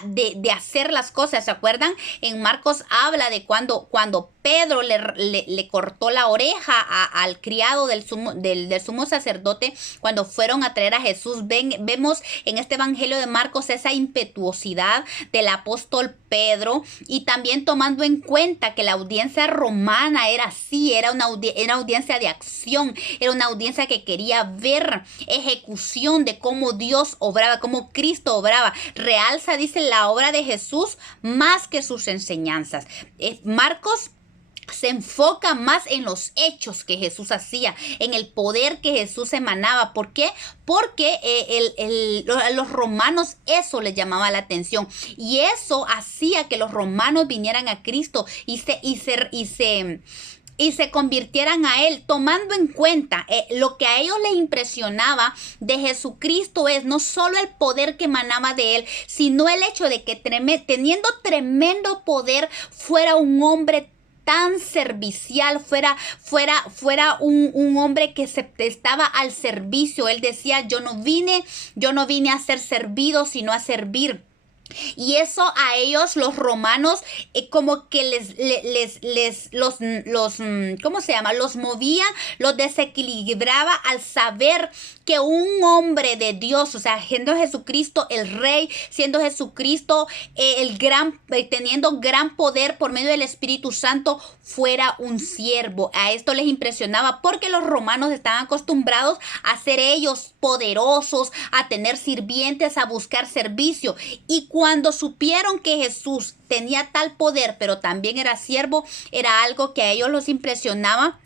de hacer las cosas. ¿Se acuerdan? En Marcos habla de cuando Pedro le cortó la oreja al criado del sumo sacerdote cuando fueron a traer a Jesús. Vemos en este evangelio de Marcos esa impetuosidad del apóstol Pedro, y también tomando en cuenta que la audiencia romana era así, era una audiencia de acción, era una audiencia que quería ver ejecución de cómo Dios obraba, cómo Cristo obraba. Realza, dice, la obra de Jesús más que sus enseñanzas. Marcos se enfoca más en los hechos que Jesús hacía, en el poder que Jesús emanaba. ¿Por qué? Porque a los romanos eso les llamaba la atención, y eso hacía que los romanos vinieran a Cristo y se convirtieran a Él, tomando en cuenta lo que a ellos les impresionaba de Jesucristo es no solo el poder que emanaba de Él, sino el hecho de que teniendo tremendo poder fuera un hombre tan servicial, fuera un hombre que estaba al servicio. Él decía, yo no vine a ser servido, sino a servir. Y eso a ellos, los romanos, como que los movía, los desequilibraba al saber que un hombre de Dios, o sea, siendo Jesucristo el Rey, siendo Jesucristo teniendo gran poder por medio del Espíritu Santo, fuera un siervo. A esto les impresionaba porque los romanos estaban acostumbrados a ser ellos poderosos, a tener sirvientes, a buscar servicio. Y cuando supieron que Jesús tenía tal poder, pero también era siervo, era algo que a ellos los impresionaba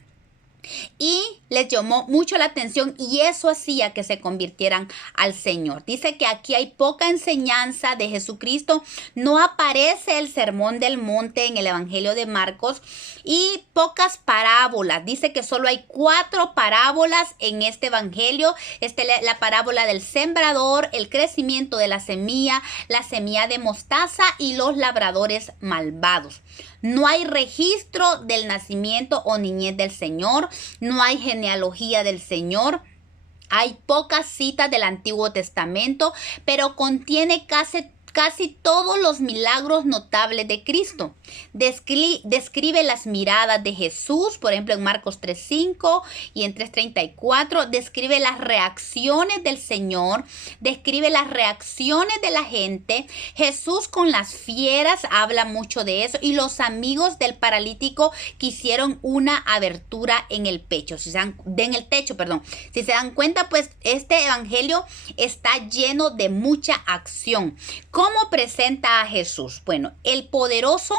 y les llamó mucho la atención, y eso hacía que se convirtieran al Señor. Dice que aquí hay poca enseñanza de Jesucristo. No aparece el sermón del monte en el evangelio de Marcos, y pocas parábolas. Dice que solo hay 4 parábolas en este evangelio. La parábola del sembrador, el crecimiento de la semilla de mostaza y los labradores malvados. No hay registro del nacimiento o niñez del Señor. No hay genealogía del Señor. Hay pocas citas del Antiguo Testamento, pero contiene casi todos los milagros notables de Cristo. Describe las miradas de Jesús, por ejemplo en Marcos 3:5 y en 3:34. Describe las reacciones del Señor, describe las reacciones de la gente. Jesús con las fieras habla mucho de eso, y los amigos del paralítico que hicieron una abertura en el pecho, Si se dan cuenta, pues este evangelio está lleno de mucha acción. ¿Cómo presenta a Jesús? Bueno, el poderoso,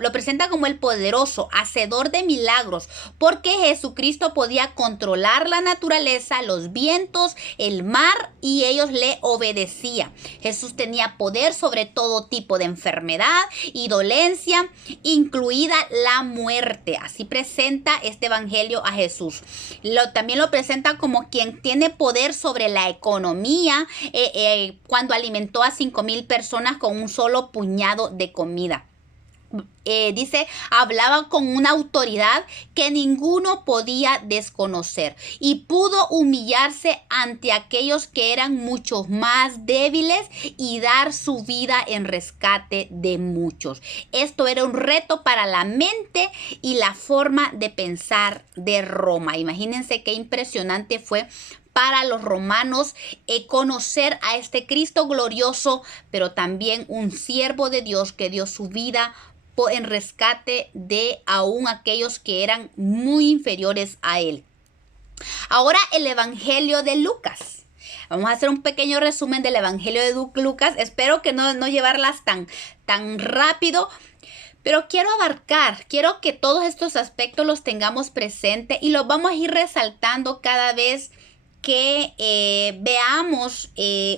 lo presenta como el poderoso, hacedor de milagros, porque Jesucristo podía controlar la naturaleza, los vientos, el mar, y ellos le obedecían. Jesús tenía poder sobre todo tipo de enfermedad y dolencia, incluida la muerte. Así presenta este evangelio a Jesús. También lo presenta como quien tiene poder sobre la economía, cuando alimentó a 5,000 personas con un solo puñado de comida. Dice, hablaba con una autoridad que ninguno podía desconocer, y pudo humillarse ante aquellos que eran mucho más débiles y dar su vida en rescate de muchos. Esto era un reto para la mente y la forma de pensar de Roma. Imagínense qué impresionante fue para los romanos conocer a este Cristo glorioso, pero también un siervo de Dios que dio su vida en rescate de aún aquellos que eran muy inferiores a él. Ahora el evangelio de Lucas. Vamos a hacer un pequeño resumen del evangelio de Lucas. Espero que no llevarlas tan rápido, Pero quiero que todos estos aspectos los tengamos presente y los vamos a ir resaltando cada vez que veamos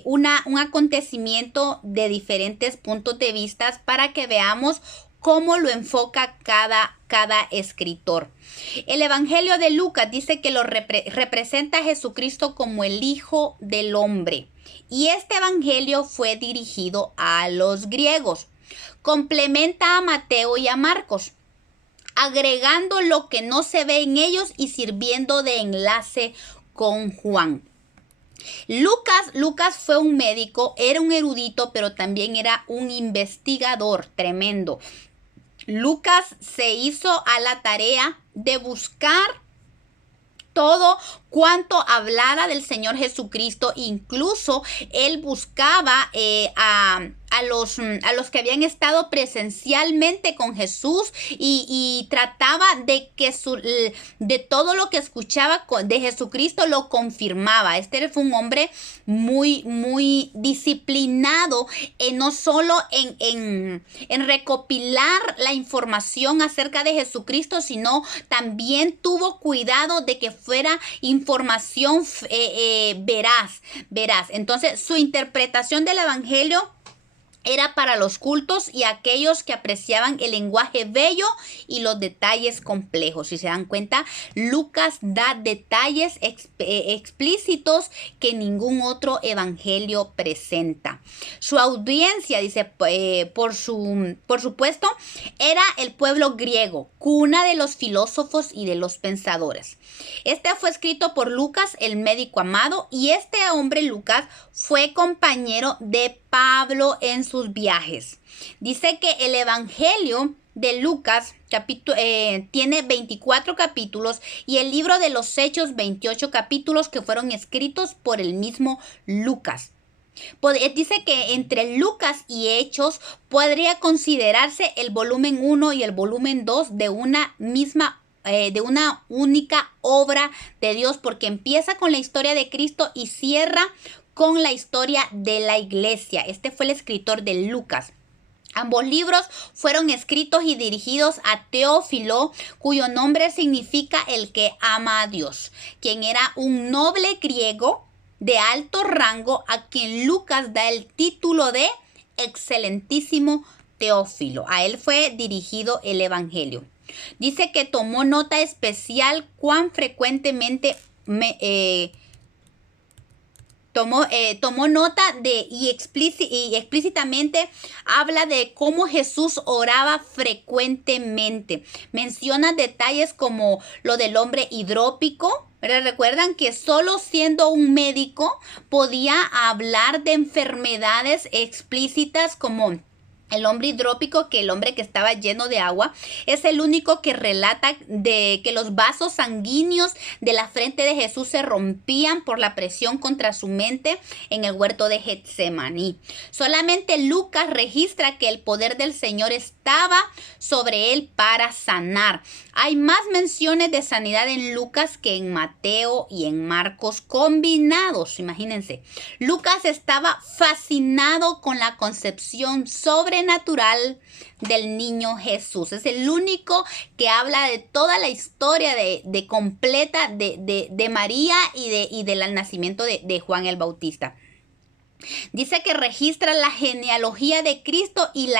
un acontecimiento de diferentes puntos de vista para que veamos cómo lo enfoca cada escritor. El Evangelio de Lucas dice que lo representa a Jesucristo como el Hijo del Hombre. Y este Evangelio fue dirigido a los griegos. Complementa a Mateo y a Marcos, agregando lo que no se ve en ellos y sirviendo de enlace con Juan. Lucas fue un médico, era un erudito, pero también era un investigador tremendo. Lucas se hizo a la tarea de buscar todo cuanto hablara del Señor Jesucristo. Incluso él buscaba a los que habían estado presencialmente con Jesús y trataba de que de todo lo que escuchaba de Jesucristo lo confirmaba. Este fue un hombre muy disciplinado, no solo en recopilar la información acerca de Jesucristo, sino también tuvo cuidado de que fuera información veraz. Entonces, su interpretación del Evangelio era para los cultos y aquellos que apreciaban el lenguaje bello y los detalles complejos. Si se dan cuenta, Lucas da detalles explícitos que ningún otro evangelio presenta. Su audiencia, dice, por supuesto, era el pueblo griego, cuna de los filósofos y de los pensadores. Este fue escrito por Lucas, el médico amado, y este hombre, Lucas, fue compañero de Pablo en sus viajes. Dice que el Evangelio de Lucas tiene 24 capítulos y el libro de los Hechos 28 capítulos que fueron escritos por el mismo Lucas. Dice que entre Lucas y Hechos podría considerarse el volumen 1 y el volumen 2 de una única obra de Dios, porque empieza con la historia de Cristo y cierra con la historia de la iglesia. Este fue el escritor de Lucas. Ambos libros fueron escritos y dirigidos a Teófilo, cuyo nombre significa el que ama a Dios, quien era un noble griego de alto rango a quien Lucas da el título de excelentísimo Teófilo. A él fue dirigido el Evangelio. Dice que tomó nota especial cuán frecuentemente tomó nota y explícitamente habla de cómo Jesús oraba frecuentemente. Menciona detalles como lo del hombre hidrópico. Pero recuerdan que solo siendo un médico podía hablar de enfermedades explícitas como el hombre hidrópico, que el hombre que estaba lleno de agua. Es el único que relata de que los vasos sanguíneos de la frente de Jesús se rompían por la presión contra su mente en el huerto de Getsemaní. Solamente Lucas registra que el poder del Señor estaba sobre él para sanar. Hay más menciones de sanidad en Lucas que en Mateo y en Marcos combinados. Imagínense. Lucas estaba fascinado con la concepción sobrenatural del niño Jesús. Es el único que habla de toda la historia completa de María y del nacimiento de Juan el Bautista. Dice que registra la genealogía de Cristo y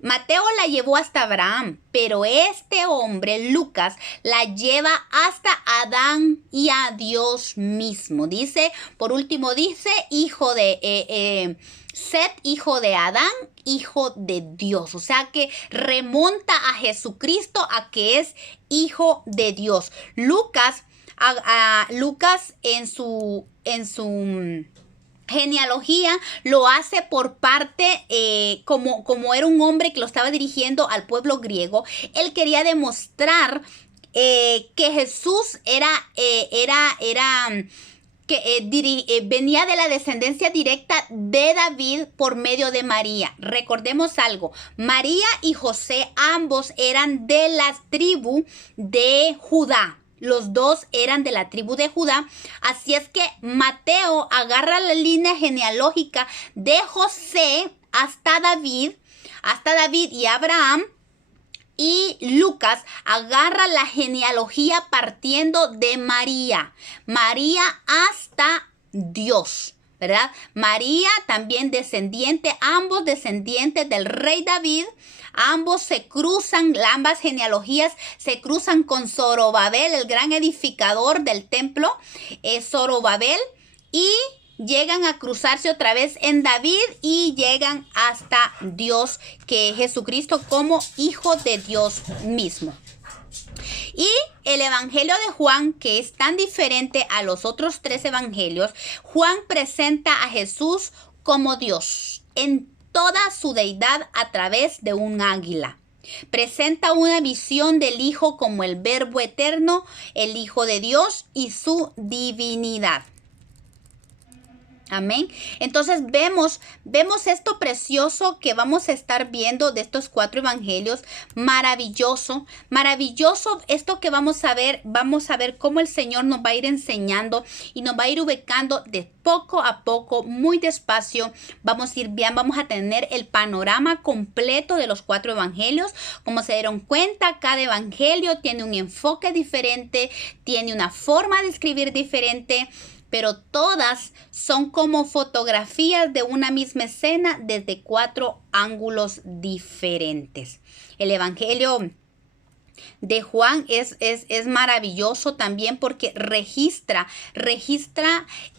Mateo la llevó hasta Abraham, pero este hombre, Lucas, la lleva hasta Adán y a Dios mismo. Por último, hijo de Set, hijo de Adán, hijo de Dios. O sea que remonta a Jesucristo, a que es hijo de Dios. Lucas en su genealogía lo hace por parte, como era un hombre que lo estaba dirigiendo al pueblo griego. Él quería demostrar que Jesús venía de la descendencia directa de David por medio de María. Recordemos algo, María y José ambos eran de la tribu de Judá. Los dos eran de la tribu de Judá. Así es que Mateo agarra la línea genealógica de José hasta David y Abraham, Y Lucas agarra la genealogía partiendo de María. María hasta Dios, ¿verdad? María también descendiente, ambos descendientes del rey David. Ambos se cruzan, ambas genealogías se cruzan con Zorobabel, el gran edificador del templo, Zorobabel, y llegan a cruzarse otra vez en David y llegan hasta Dios, que es Jesucristo como Hijo de Dios mismo. Y el Evangelio de Juan, que es tan diferente a los otros 3 evangelios, Juan presenta a Jesús como Dios en toda su deidad a través de un águila. Presenta una visión del Hijo como el Verbo eterno, el Hijo de Dios y su divinidad. Amén. Entonces vemos esto precioso que vamos a estar viendo de estos 4 evangelios. Maravilloso esto que vamos a ver cómo el Señor nos va a ir enseñando y nos va a ir ubicando de poco a poco, muy despacio. Vamos a tener el panorama completo de los 4 evangelios. Como se dieron cuenta, cada evangelio tiene un enfoque diferente, tiene una forma de escribir diferente, pero todas son como fotografías de una misma escena desde 4 ángulos diferentes. El Evangelio de Juan es maravilloso también porque registra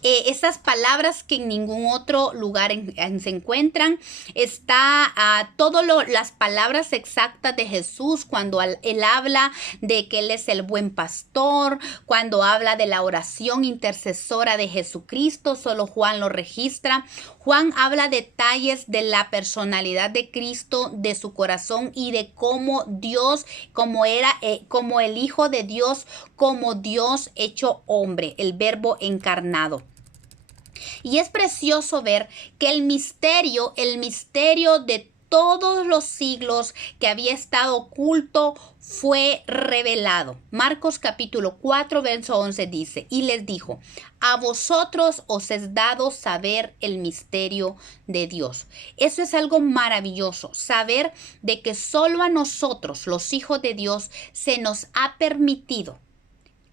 esas palabras que en ningún otro lugar se encuentran. Está todas las palabras exactas de Jesús cuando él habla de que Él es el buen pastor, cuando habla de la oración intercesora de Jesucristo, solo Juan lo registra. Juan habla detalles de la personalidad de Cristo, de su corazón y de cómo Dios, como el Hijo de Dios, como Dios hecho hombre, el Verbo encarnado. Y es precioso ver que el misterio de todos los siglos que había estado oculto fue revelado. Marcos capítulo 4, verso 11 dice, y les dijo, a vosotros os es dado saber el misterio de Dios. Eso es algo maravilloso, saber de que solo a nosotros, los hijos de Dios, se nos ha permitido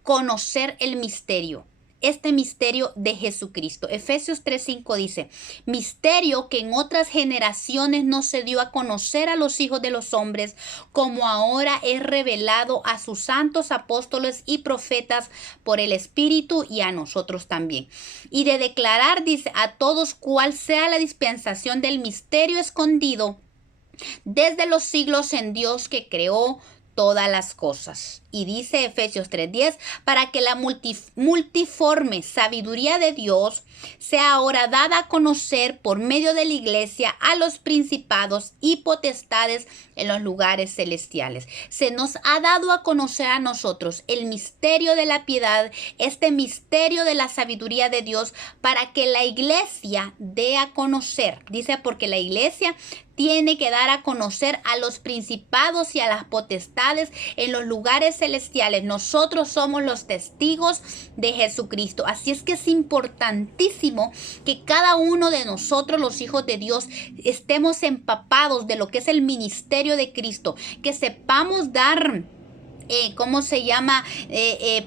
conocer el misterio. Este misterio de Jesucristo. Efesios 3:5 dice, misterio que en otras generaciones no se dio a conocer a los hijos de los hombres, como ahora es revelado a sus santos apóstoles y profetas por el Espíritu y a nosotros también. Y de declarar, dice, a todos cuál sea la dispensación del misterio escondido desde los siglos en Dios que creó todas las cosas. Y dice Efesios 3:10, para que la multiforme sabiduría de Dios sea ahora dada a conocer por medio de la iglesia a los principados y potestades en los lugares celestiales. Se nos ha dado a conocer a nosotros el misterio de la piedad, este misterio de la sabiduría de Dios, para que la iglesia dé a conocer. Dice, porque la iglesia tiene que dar a conocer a los principados y a las potestades en los lugares celestiales. Nosotros somos los testigos de Jesucristo. Así es que es importantísimo que cada uno de nosotros, los hijos de Dios, estemos empapados de lo que es el ministerio de Cristo, que sepamos dar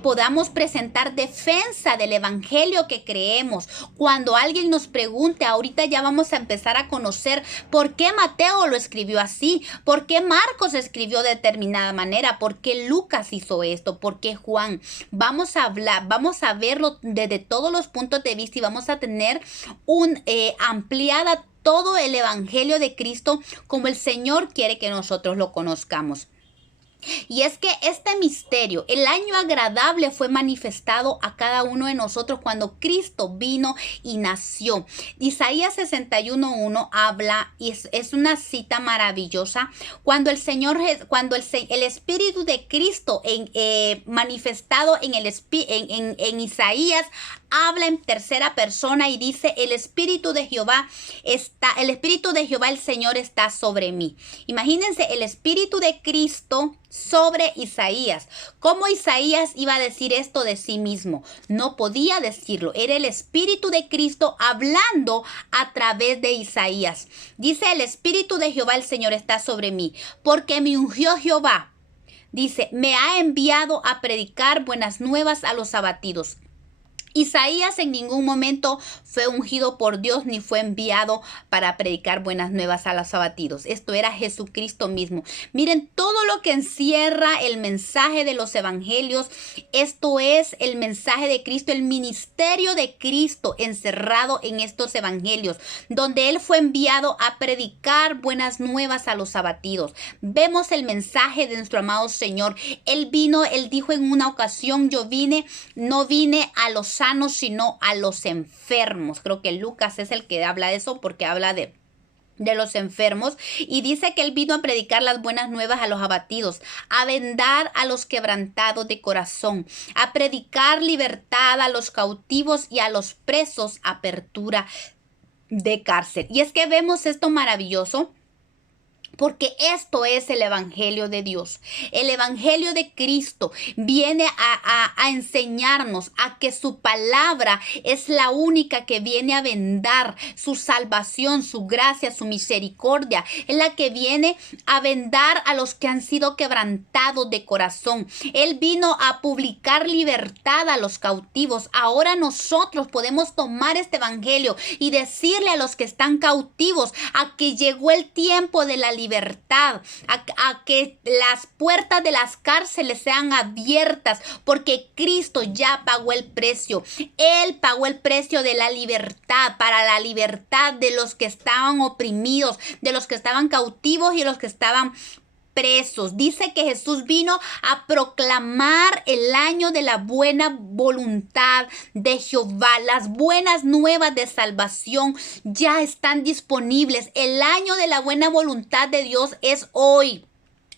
podamos presentar defensa del evangelio que creemos. Cuando alguien nos pregunte, ahorita ya vamos a empezar a conocer por qué Mateo lo escribió así, por qué Marcos escribió de determinada manera, por qué Lucas hizo esto, por qué Juan. Vamos a verlo desde todos los puntos de vista y vamos a tener ampliada todo el evangelio de Cristo como el Señor quiere que nosotros lo conozcamos. Y es que este misterio, el año agradable, fue manifestado a cada uno de nosotros cuando Cristo vino y nació. Isaías 61:1 habla, y es una cita maravillosa, cuando el Espíritu de Cristo manifestado en Isaías, habla en tercera persona y dice, el Espíritu de Jehová el Señor está sobre mí. Imagínense el Espíritu de Cristo sobre Isaías. ¿Cómo Isaías iba a decir esto de sí mismo? No podía decirlo. Era el Espíritu de Cristo hablando a través de Isaías. Dice: el Espíritu de Jehová el Señor está sobre mí, porque me ungió Jehová. Dice: me ha enviado a predicar buenas nuevas a los abatidos. Isaías en ningún momento fue ungido por Dios ni fue enviado para predicar buenas nuevas a los abatidos. Esto era Jesucristo mismo. Miren todo lo que encierra el mensaje de los evangelios. Esto es el mensaje de Cristo, el ministerio de Cristo encerrado en estos evangelios, donde Él fue enviado a predicar buenas nuevas a los abatidos. Vemos el mensaje de nuestro amado Señor. Él dijo en una ocasión: no vine a los sanos, sino a los enfermos. Creo que Lucas es el que habla de eso, porque habla de los enfermos, y dice que Él vino a predicar las buenas nuevas a los abatidos, a vendar a los quebrantados de corazón, a predicar libertad a los cautivos y a los presos, apertura de cárcel. Y es que vemos esto maravilloso, porque esto es el Evangelio de Dios. El Evangelio de Cristo viene a enseñarnos a que su palabra es la única que viene a vendar su salvación, su gracia, su misericordia. Es la que viene a vendar a los que han sido quebrantados de corazón. Él vino a publicar libertad a los cautivos. Ahora nosotros podemos tomar este Evangelio y decirle a los que están cautivos a que llegó el tiempo de la libertad, a que las puertas de las cárceles sean abiertas, porque Cristo ya pagó el precio. Él pagó el precio de la libertad, para la libertad de los que estaban oprimidos, de los que estaban cautivos y los que estaban presos. Dice que Jesús vino a proclamar el año de la buena voluntad de Jehová. Las buenas nuevas de salvación ya están disponibles. El año de la buena voluntad de Dios es hoy.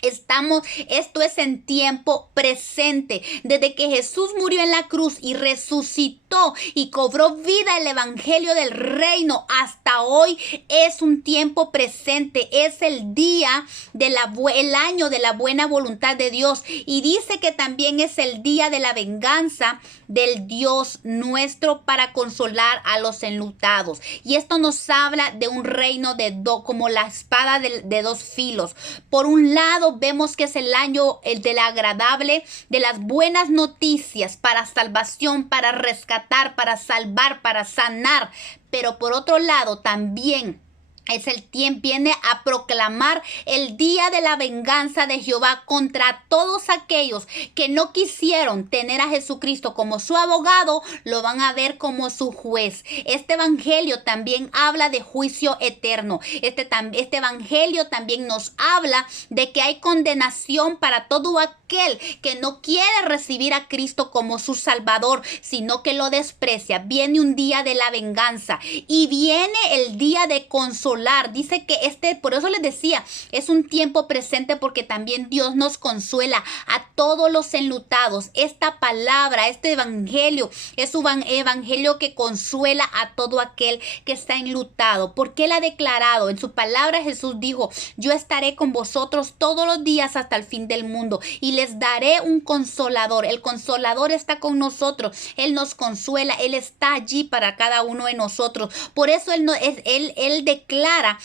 Esto es en tiempo presente. Desde que Jesús murió en la cruz y resucitó y cobró vida el evangelio del reino, hasta hoy es un tiempo presente. Es el día el año de la buena voluntad de Dios. Y dice que también es el día de la venganza del Dios nuestro, para consolar a los enlutados. Y esto nos habla de un reino como la espada de dos filos. Por un lado, vemos que es el año del agradable, de las buenas noticias para salvación, para rescatar, para salvar, para sanar. Pero por otro lado, también es el tiempo, viene a proclamar el día de la venganza de Jehová contra todos aquellos que no quisieron tener a Jesucristo como su abogado. Lo van a ver como su juez. Este evangelio también habla de juicio eterno. Este evangelio también nos habla de que hay condenación para todo aquel que no quiere recibir a Cristo como su Salvador, sino que lo desprecia. Viene un día de la venganza y viene el día de consolar. Dice que por eso les decía, es un tiempo presente, porque también Dios nos consuela a todos los enlutados. Esta palabra, este evangelio, es un evangelio que consuela a todo aquel que está enlutado, porque Él ha declarado en su palabra. Jesús dijo: yo estaré con vosotros todos los días hasta el fin del mundo, y les daré un consolador. El consolador está con nosotros. Él nos consuela. Él está allí para cada uno de nosotros. Por eso Él declara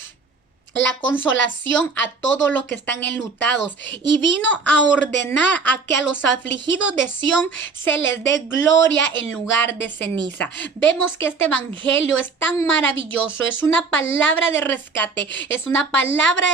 la consolación a todos los que están enlutados, y vino a ordenar a que a los afligidos de Sión se les dé gloria en lugar de ceniza. Vemos que este evangelio es tan maravilloso, es una palabra de rescate, es una palabra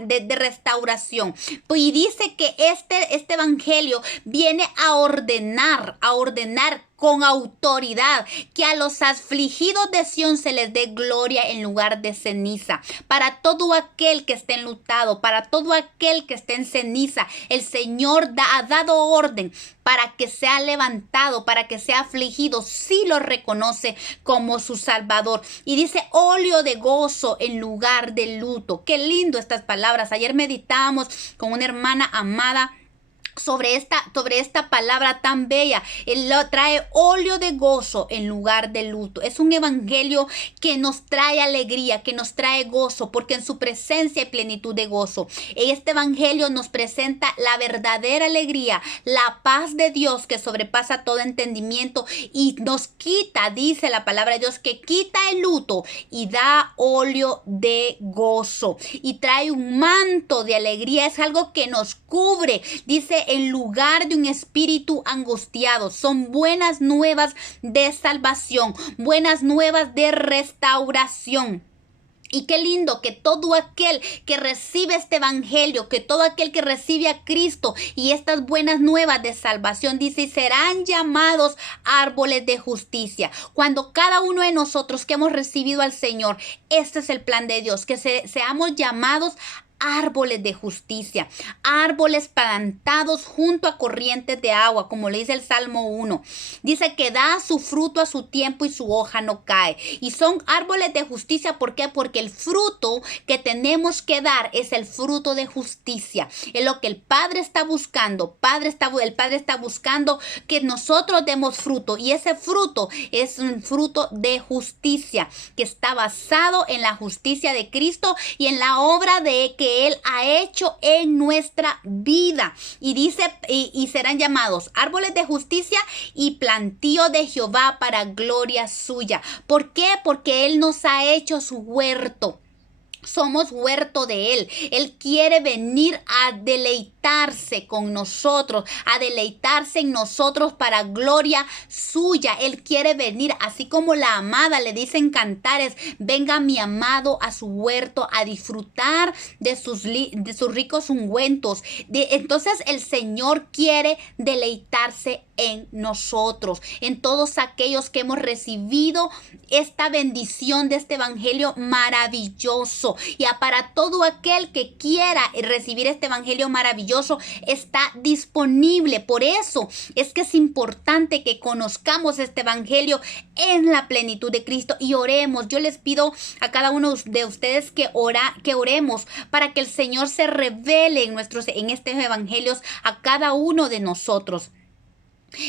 de restauración. Y dice que este evangelio viene a ordenar con autoridad que a los afligidos de Sión se les dé gloria en lugar de ceniza. Para todo aquel que esté enlutado, para todo aquel que esté en ceniza, el Señor ha dado orden para que sea levantado, para que sea afligido, si lo reconoce como su Salvador. Y dice: óleo de gozo en lugar de luto. Qué lindo estas palabras. Ayer meditábamos con una hermana amada sobre esta palabra tan bella. Él lo trae óleo de gozo en lugar de luto. Es un evangelio que nos trae alegría, que nos trae gozo, porque en su presencia hay plenitud de gozo. Este evangelio nos presenta la verdadera alegría, la paz de Dios que sobrepasa todo entendimiento y nos quita, dice la palabra de Dios, que quita el luto y da óleo de gozo y trae un manto de alegría. Es algo que nos cubre, dice, en lugar de un espíritu angustiado. Son buenas nuevas de salvación, buenas nuevas de restauración. Y qué lindo que todo aquel que recibe este evangelio, que todo aquel que recibe a Cristo y estas buenas nuevas de salvación, dice, y serán llamados árboles de justicia. Cuando cada uno de nosotros que hemos recibido al Señor, este es el plan de Dios, que seamos llamados árboles de justicia, árboles plantados junto a corrientes de agua, como le dice el Salmo 1. Dice que da su fruto a su tiempo y su hoja no cae. Y son árboles de justicia, ¿por qué? Porque el fruto que tenemos que dar es el fruto de justicia. Es lo que el Padre está buscando. El Padre está buscando que nosotros demos fruto. Y ese fruto es un fruto de justicia que está basado en la justicia de Cristo y en la obra de que Él ha hecho en nuestra vida. Y dice, y serán llamados árboles de justicia y plantío de Jehová para gloria suya. ¿Por qué? Porque Él nos ha hecho su huerto. Somos huerto de Él. Él quiere venir a deleitarse con nosotros, a deleitarse en nosotros para gloria suya. Él quiere venir, así como la amada le dice en Cantares, venga mi amado a su huerto a disfrutar de sus ricos ungüentos. Entonces el Señor quiere deleitarse en nosotros, en todos aquellos que hemos recibido esta bendición de este evangelio maravilloso. Y para todo aquel que quiera recibir este evangelio maravilloso, está disponible. Por eso es que es importante que conozcamos este evangelio en la plenitud de Cristo y oremos. Yo les pido a cada uno de ustedes que oremos para que el Señor se revele en estos evangelios a cada uno de nosotros.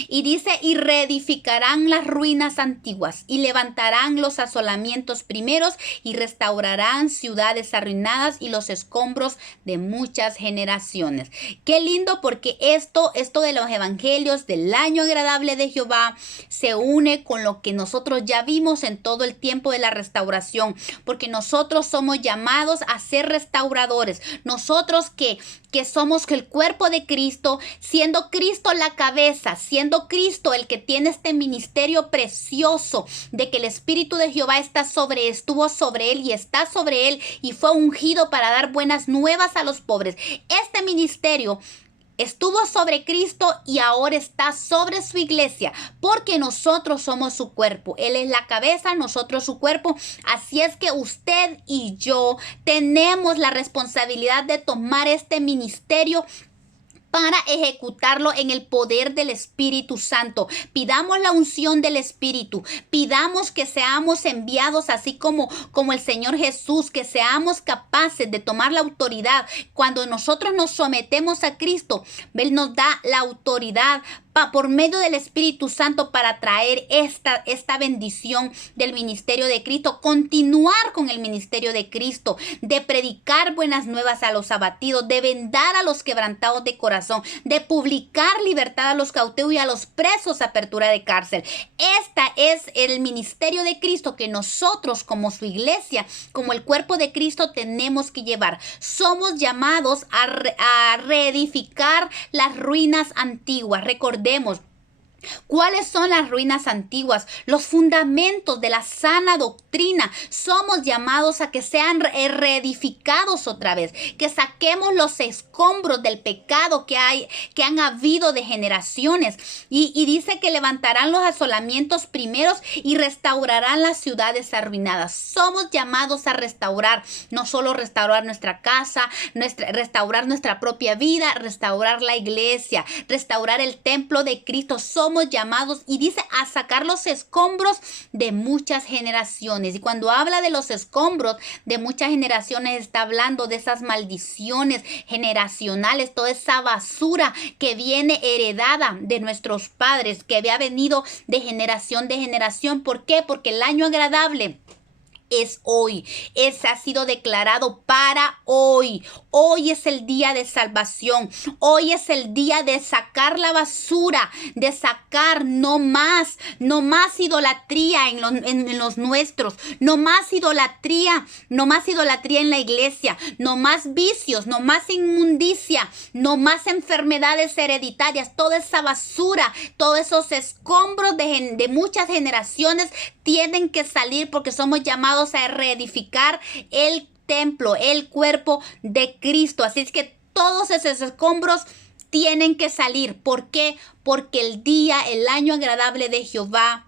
Y dice, y reedificarán las ruinas antiguas y levantarán los asolamientos primeros y restaurarán ciudades arruinadas y los escombros de muchas generaciones. Qué lindo, porque esto de los evangelios del año agradable de Jehová se une con lo que nosotros ya vimos en todo el tiempo de la restauración, porque nosotros somos llamados a ser restauradores. Nosotros que somos el cuerpo de Cristo, siendo Cristo la cabeza, siendo Cristo el que tiene este ministerio precioso de que el Espíritu de Jehová estuvo sobre él y está sobre él y fue ungido para dar buenas nuevas a los pobres. Este ministerio estuvo sobre Cristo y ahora está sobre su iglesia, porque nosotros somos su cuerpo. Él es la cabeza, nosotros su cuerpo. Así es que usted y yo tenemos la responsabilidad de tomar este ministerio para ejecutarlo en el poder del Espíritu Santo. Pidamos la unción del Espíritu. Pidamos que seamos enviados así como el Señor Jesús, que seamos capaces de tomar la autoridad. Cuando nosotros nos sometemos a Cristo, Él nos da la autoridad por medio del Espíritu Santo para traer esta bendición del ministerio de Cristo, continuar con el ministerio de Cristo, de predicar buenas nuevas a los abatidos, de vendar a los quebrantados de corazón, de publicar libertad a los cautivos y a los presos, apertura de cárcel. Esta es el ministerio de Cristo que nosotros como su iglesia, como el cuerpo de Cristo, tenemos que llevar. Somos llamados a reedificar las ruinas antiguas. Recordemos, ¿cuáles son las ruinas antiguas? Los fundamentos de la sana doctrina. Somos llamados a que sean reedificados otra vez, que saquemos los escombros del pecado que han habido de generaciones. Y dice que levantarán los asolamientos primeros y restaurarán las ciudades arruinadas. Somos llamados a restaurar, no solo restaurar nuestra casa, restaurar nuestra propia vida, restaurar la iglesia, restaurar el templo de Cristo. Somos somos llamados, y dice, a sacar los escombros de muchas generaciones. Y cuando habla de los escombros de muchas generaciones, está hablando de esas maldiciones generacionales, toda esa basura que viene heredada de nuestros padres, que había venido de generación. ¿Por qué? Porque el año agradable es hoy. Ese ha sido declarado para hoy. Hoy es el día de salvación. Hoy es el día de sacar la basura, de sacar no más idolatría en los nuestros, no más idolatría en la iglesia, no más vicios, no más inmundicia, no más enfermedades hereditarias. Toda esa basura, todos esos escombros de muchas generaciones tienen que salir, porque somos llamados a reedificar el templo, el cuerpo de Cristo. Así es que todos esos escombros tienen que salir. ¿Por qué? Porque el año agradable de Jehová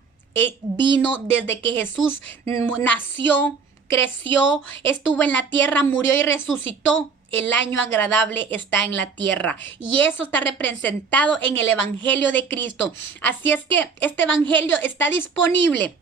vino desde que Jesús nació, creció, estuvo en la tierra, murió y resucitó. El año agradable está en la tierra, y eso está representado en el Evangelio de Cristo. Así es que este Evangelio está disponible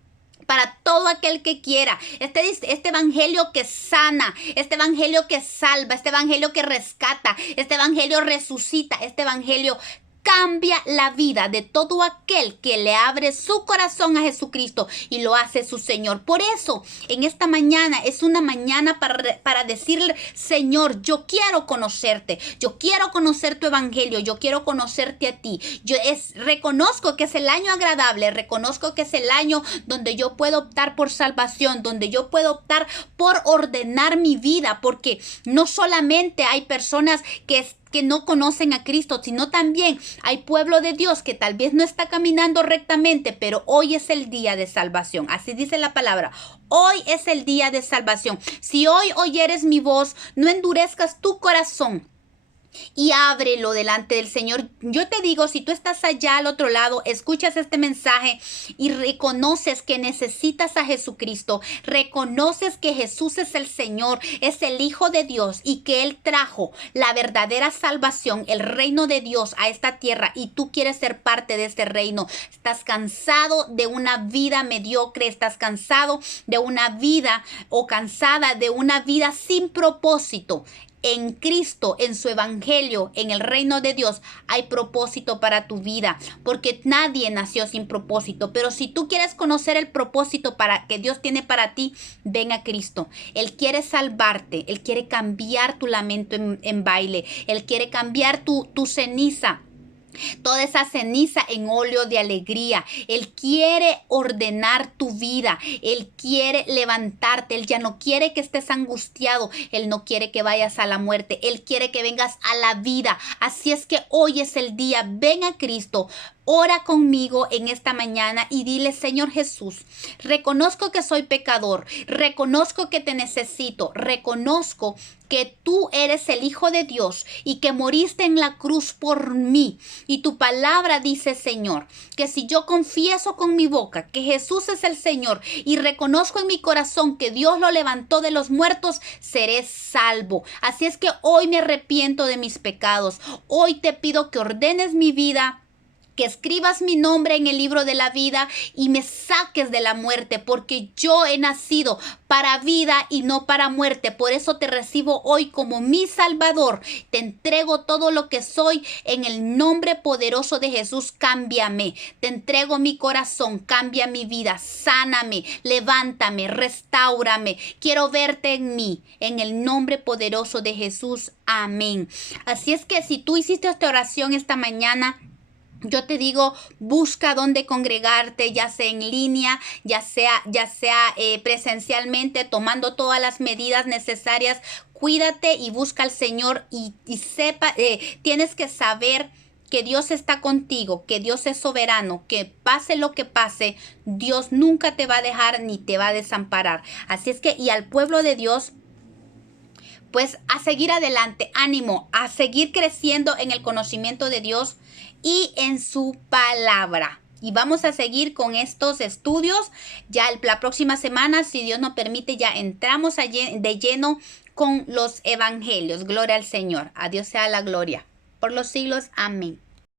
para todo aquel que quiera. Este evangelio que sana, este evangelio que salva, este evangelio que rescata, este evangelio resucita, este evangelio cambia la vida de todo aquel que le abre su corazón a Jesucristo y lo hace su Señor. Por eso, en esta mañana es una mañana para decirle: Señor, yo quiero conocerte, yo quiero conocer tu evangelio, yo quiero conocerte a ti. Reconozco que es el año agradable, reconozco que es el año donde yo puedo optar por salvación, donde yo puedo optar por ordenar mi vida, porque no solamente hay personas que no conocen a Cristo, sino también hay pueblo de Dios que tal vez no está caminando rectamente, pero hoy es el día de salvación. Así dice la palabra. Hoy es el día de salvación. Si hoy oyeres mi voz, no endurezcas tu corazón y ábrelo delante del Señor. Yo te digo, si tú estás allá al otro lado, escuchas este mensaje y reconoces que necesitas a Jesucristo, reconoces que Jesús es el Señor, es el Hijo de Dios, y que Él trajo la verdadera salvación, el reino de Dios a esta tierra, y tú quieres ser parte de este reino. Estás cansado de una vida mediocre, estás cansado de una vida o cansada de una vida sin propósito. En Cristo, en su evangelio, en el reino de Dios, hay propósito para tu vida, porque nadie nació sin propósito. Pero si tú quieres conocer el propósito que Dios tiene para ti, ven a Cristo. Él quiere salvarte, Él quiere cambiar tu lamento en baile, Él quiere cambiar tu ceniza, toda esa ceniza en óleo de alegría. Él quiere ordenar tu vida. Él quiere levantarte. Él ya no quiere que estés angustiado. Él no quiere que vayas a la muerte. Él quiere que vengas a la vida. Así es que hoy es el día. Ven a Cristo. Ora conmigo en esta mañana y dile: Señor Jesús, reconozco que soy pecador, reconozco que te necesito, reconozco que tú eres el Hijo de Dios y que moriste en la cruz por mí. Y tu palabra dice, Señor, que si yo confieso con mi boca que Jesús es el Señor y reconozco en mi corazón que Dios lo levantó de los muertos, seré salvo. Así es que hoy me arrepiento de mis pecados. Hoy te pido que ordenes mi vida, que escribas mi nombre en el libro de la vida y me saques de la muerte, porque yo he nacido para vida y no para muerte. Por eso te recibo hoy como mi Salvador. Te entrego todo lo que soy en el nombre poderoso de Jesús. Cámbiame. Te entrego mi corazón. Cambia mi vida. Sáname. Levántame. Restáurame. Quiero verte en mí. En el nombre poderoso de Jesús. Amén. Así es que si tú hiciste esta oración esta mañana, yo te digo, busca dónde congregarte, ya sea en línea, ya sea presencialmente, tomando todas las medidas necesarias. Cuídate y busca al Señor y sepa, tienes que saber que Dios está contigo, que Dios es soberano, que pase lo que pase, Dios nunca te va a dejar ni te va a desamparar. Así es que, y al pueblo de Dios, pues a seguir adelante, ánimo, a seguir creciendo en el conocimiento de Dios y en su palabra. Y vamos a seguir con estos estudios. Ya la próxima semana, si Dios nos permite, ya entramos de lleno con los evangelios. Gloria al Señor. A Dios sea la gloria por los siglos. Amén.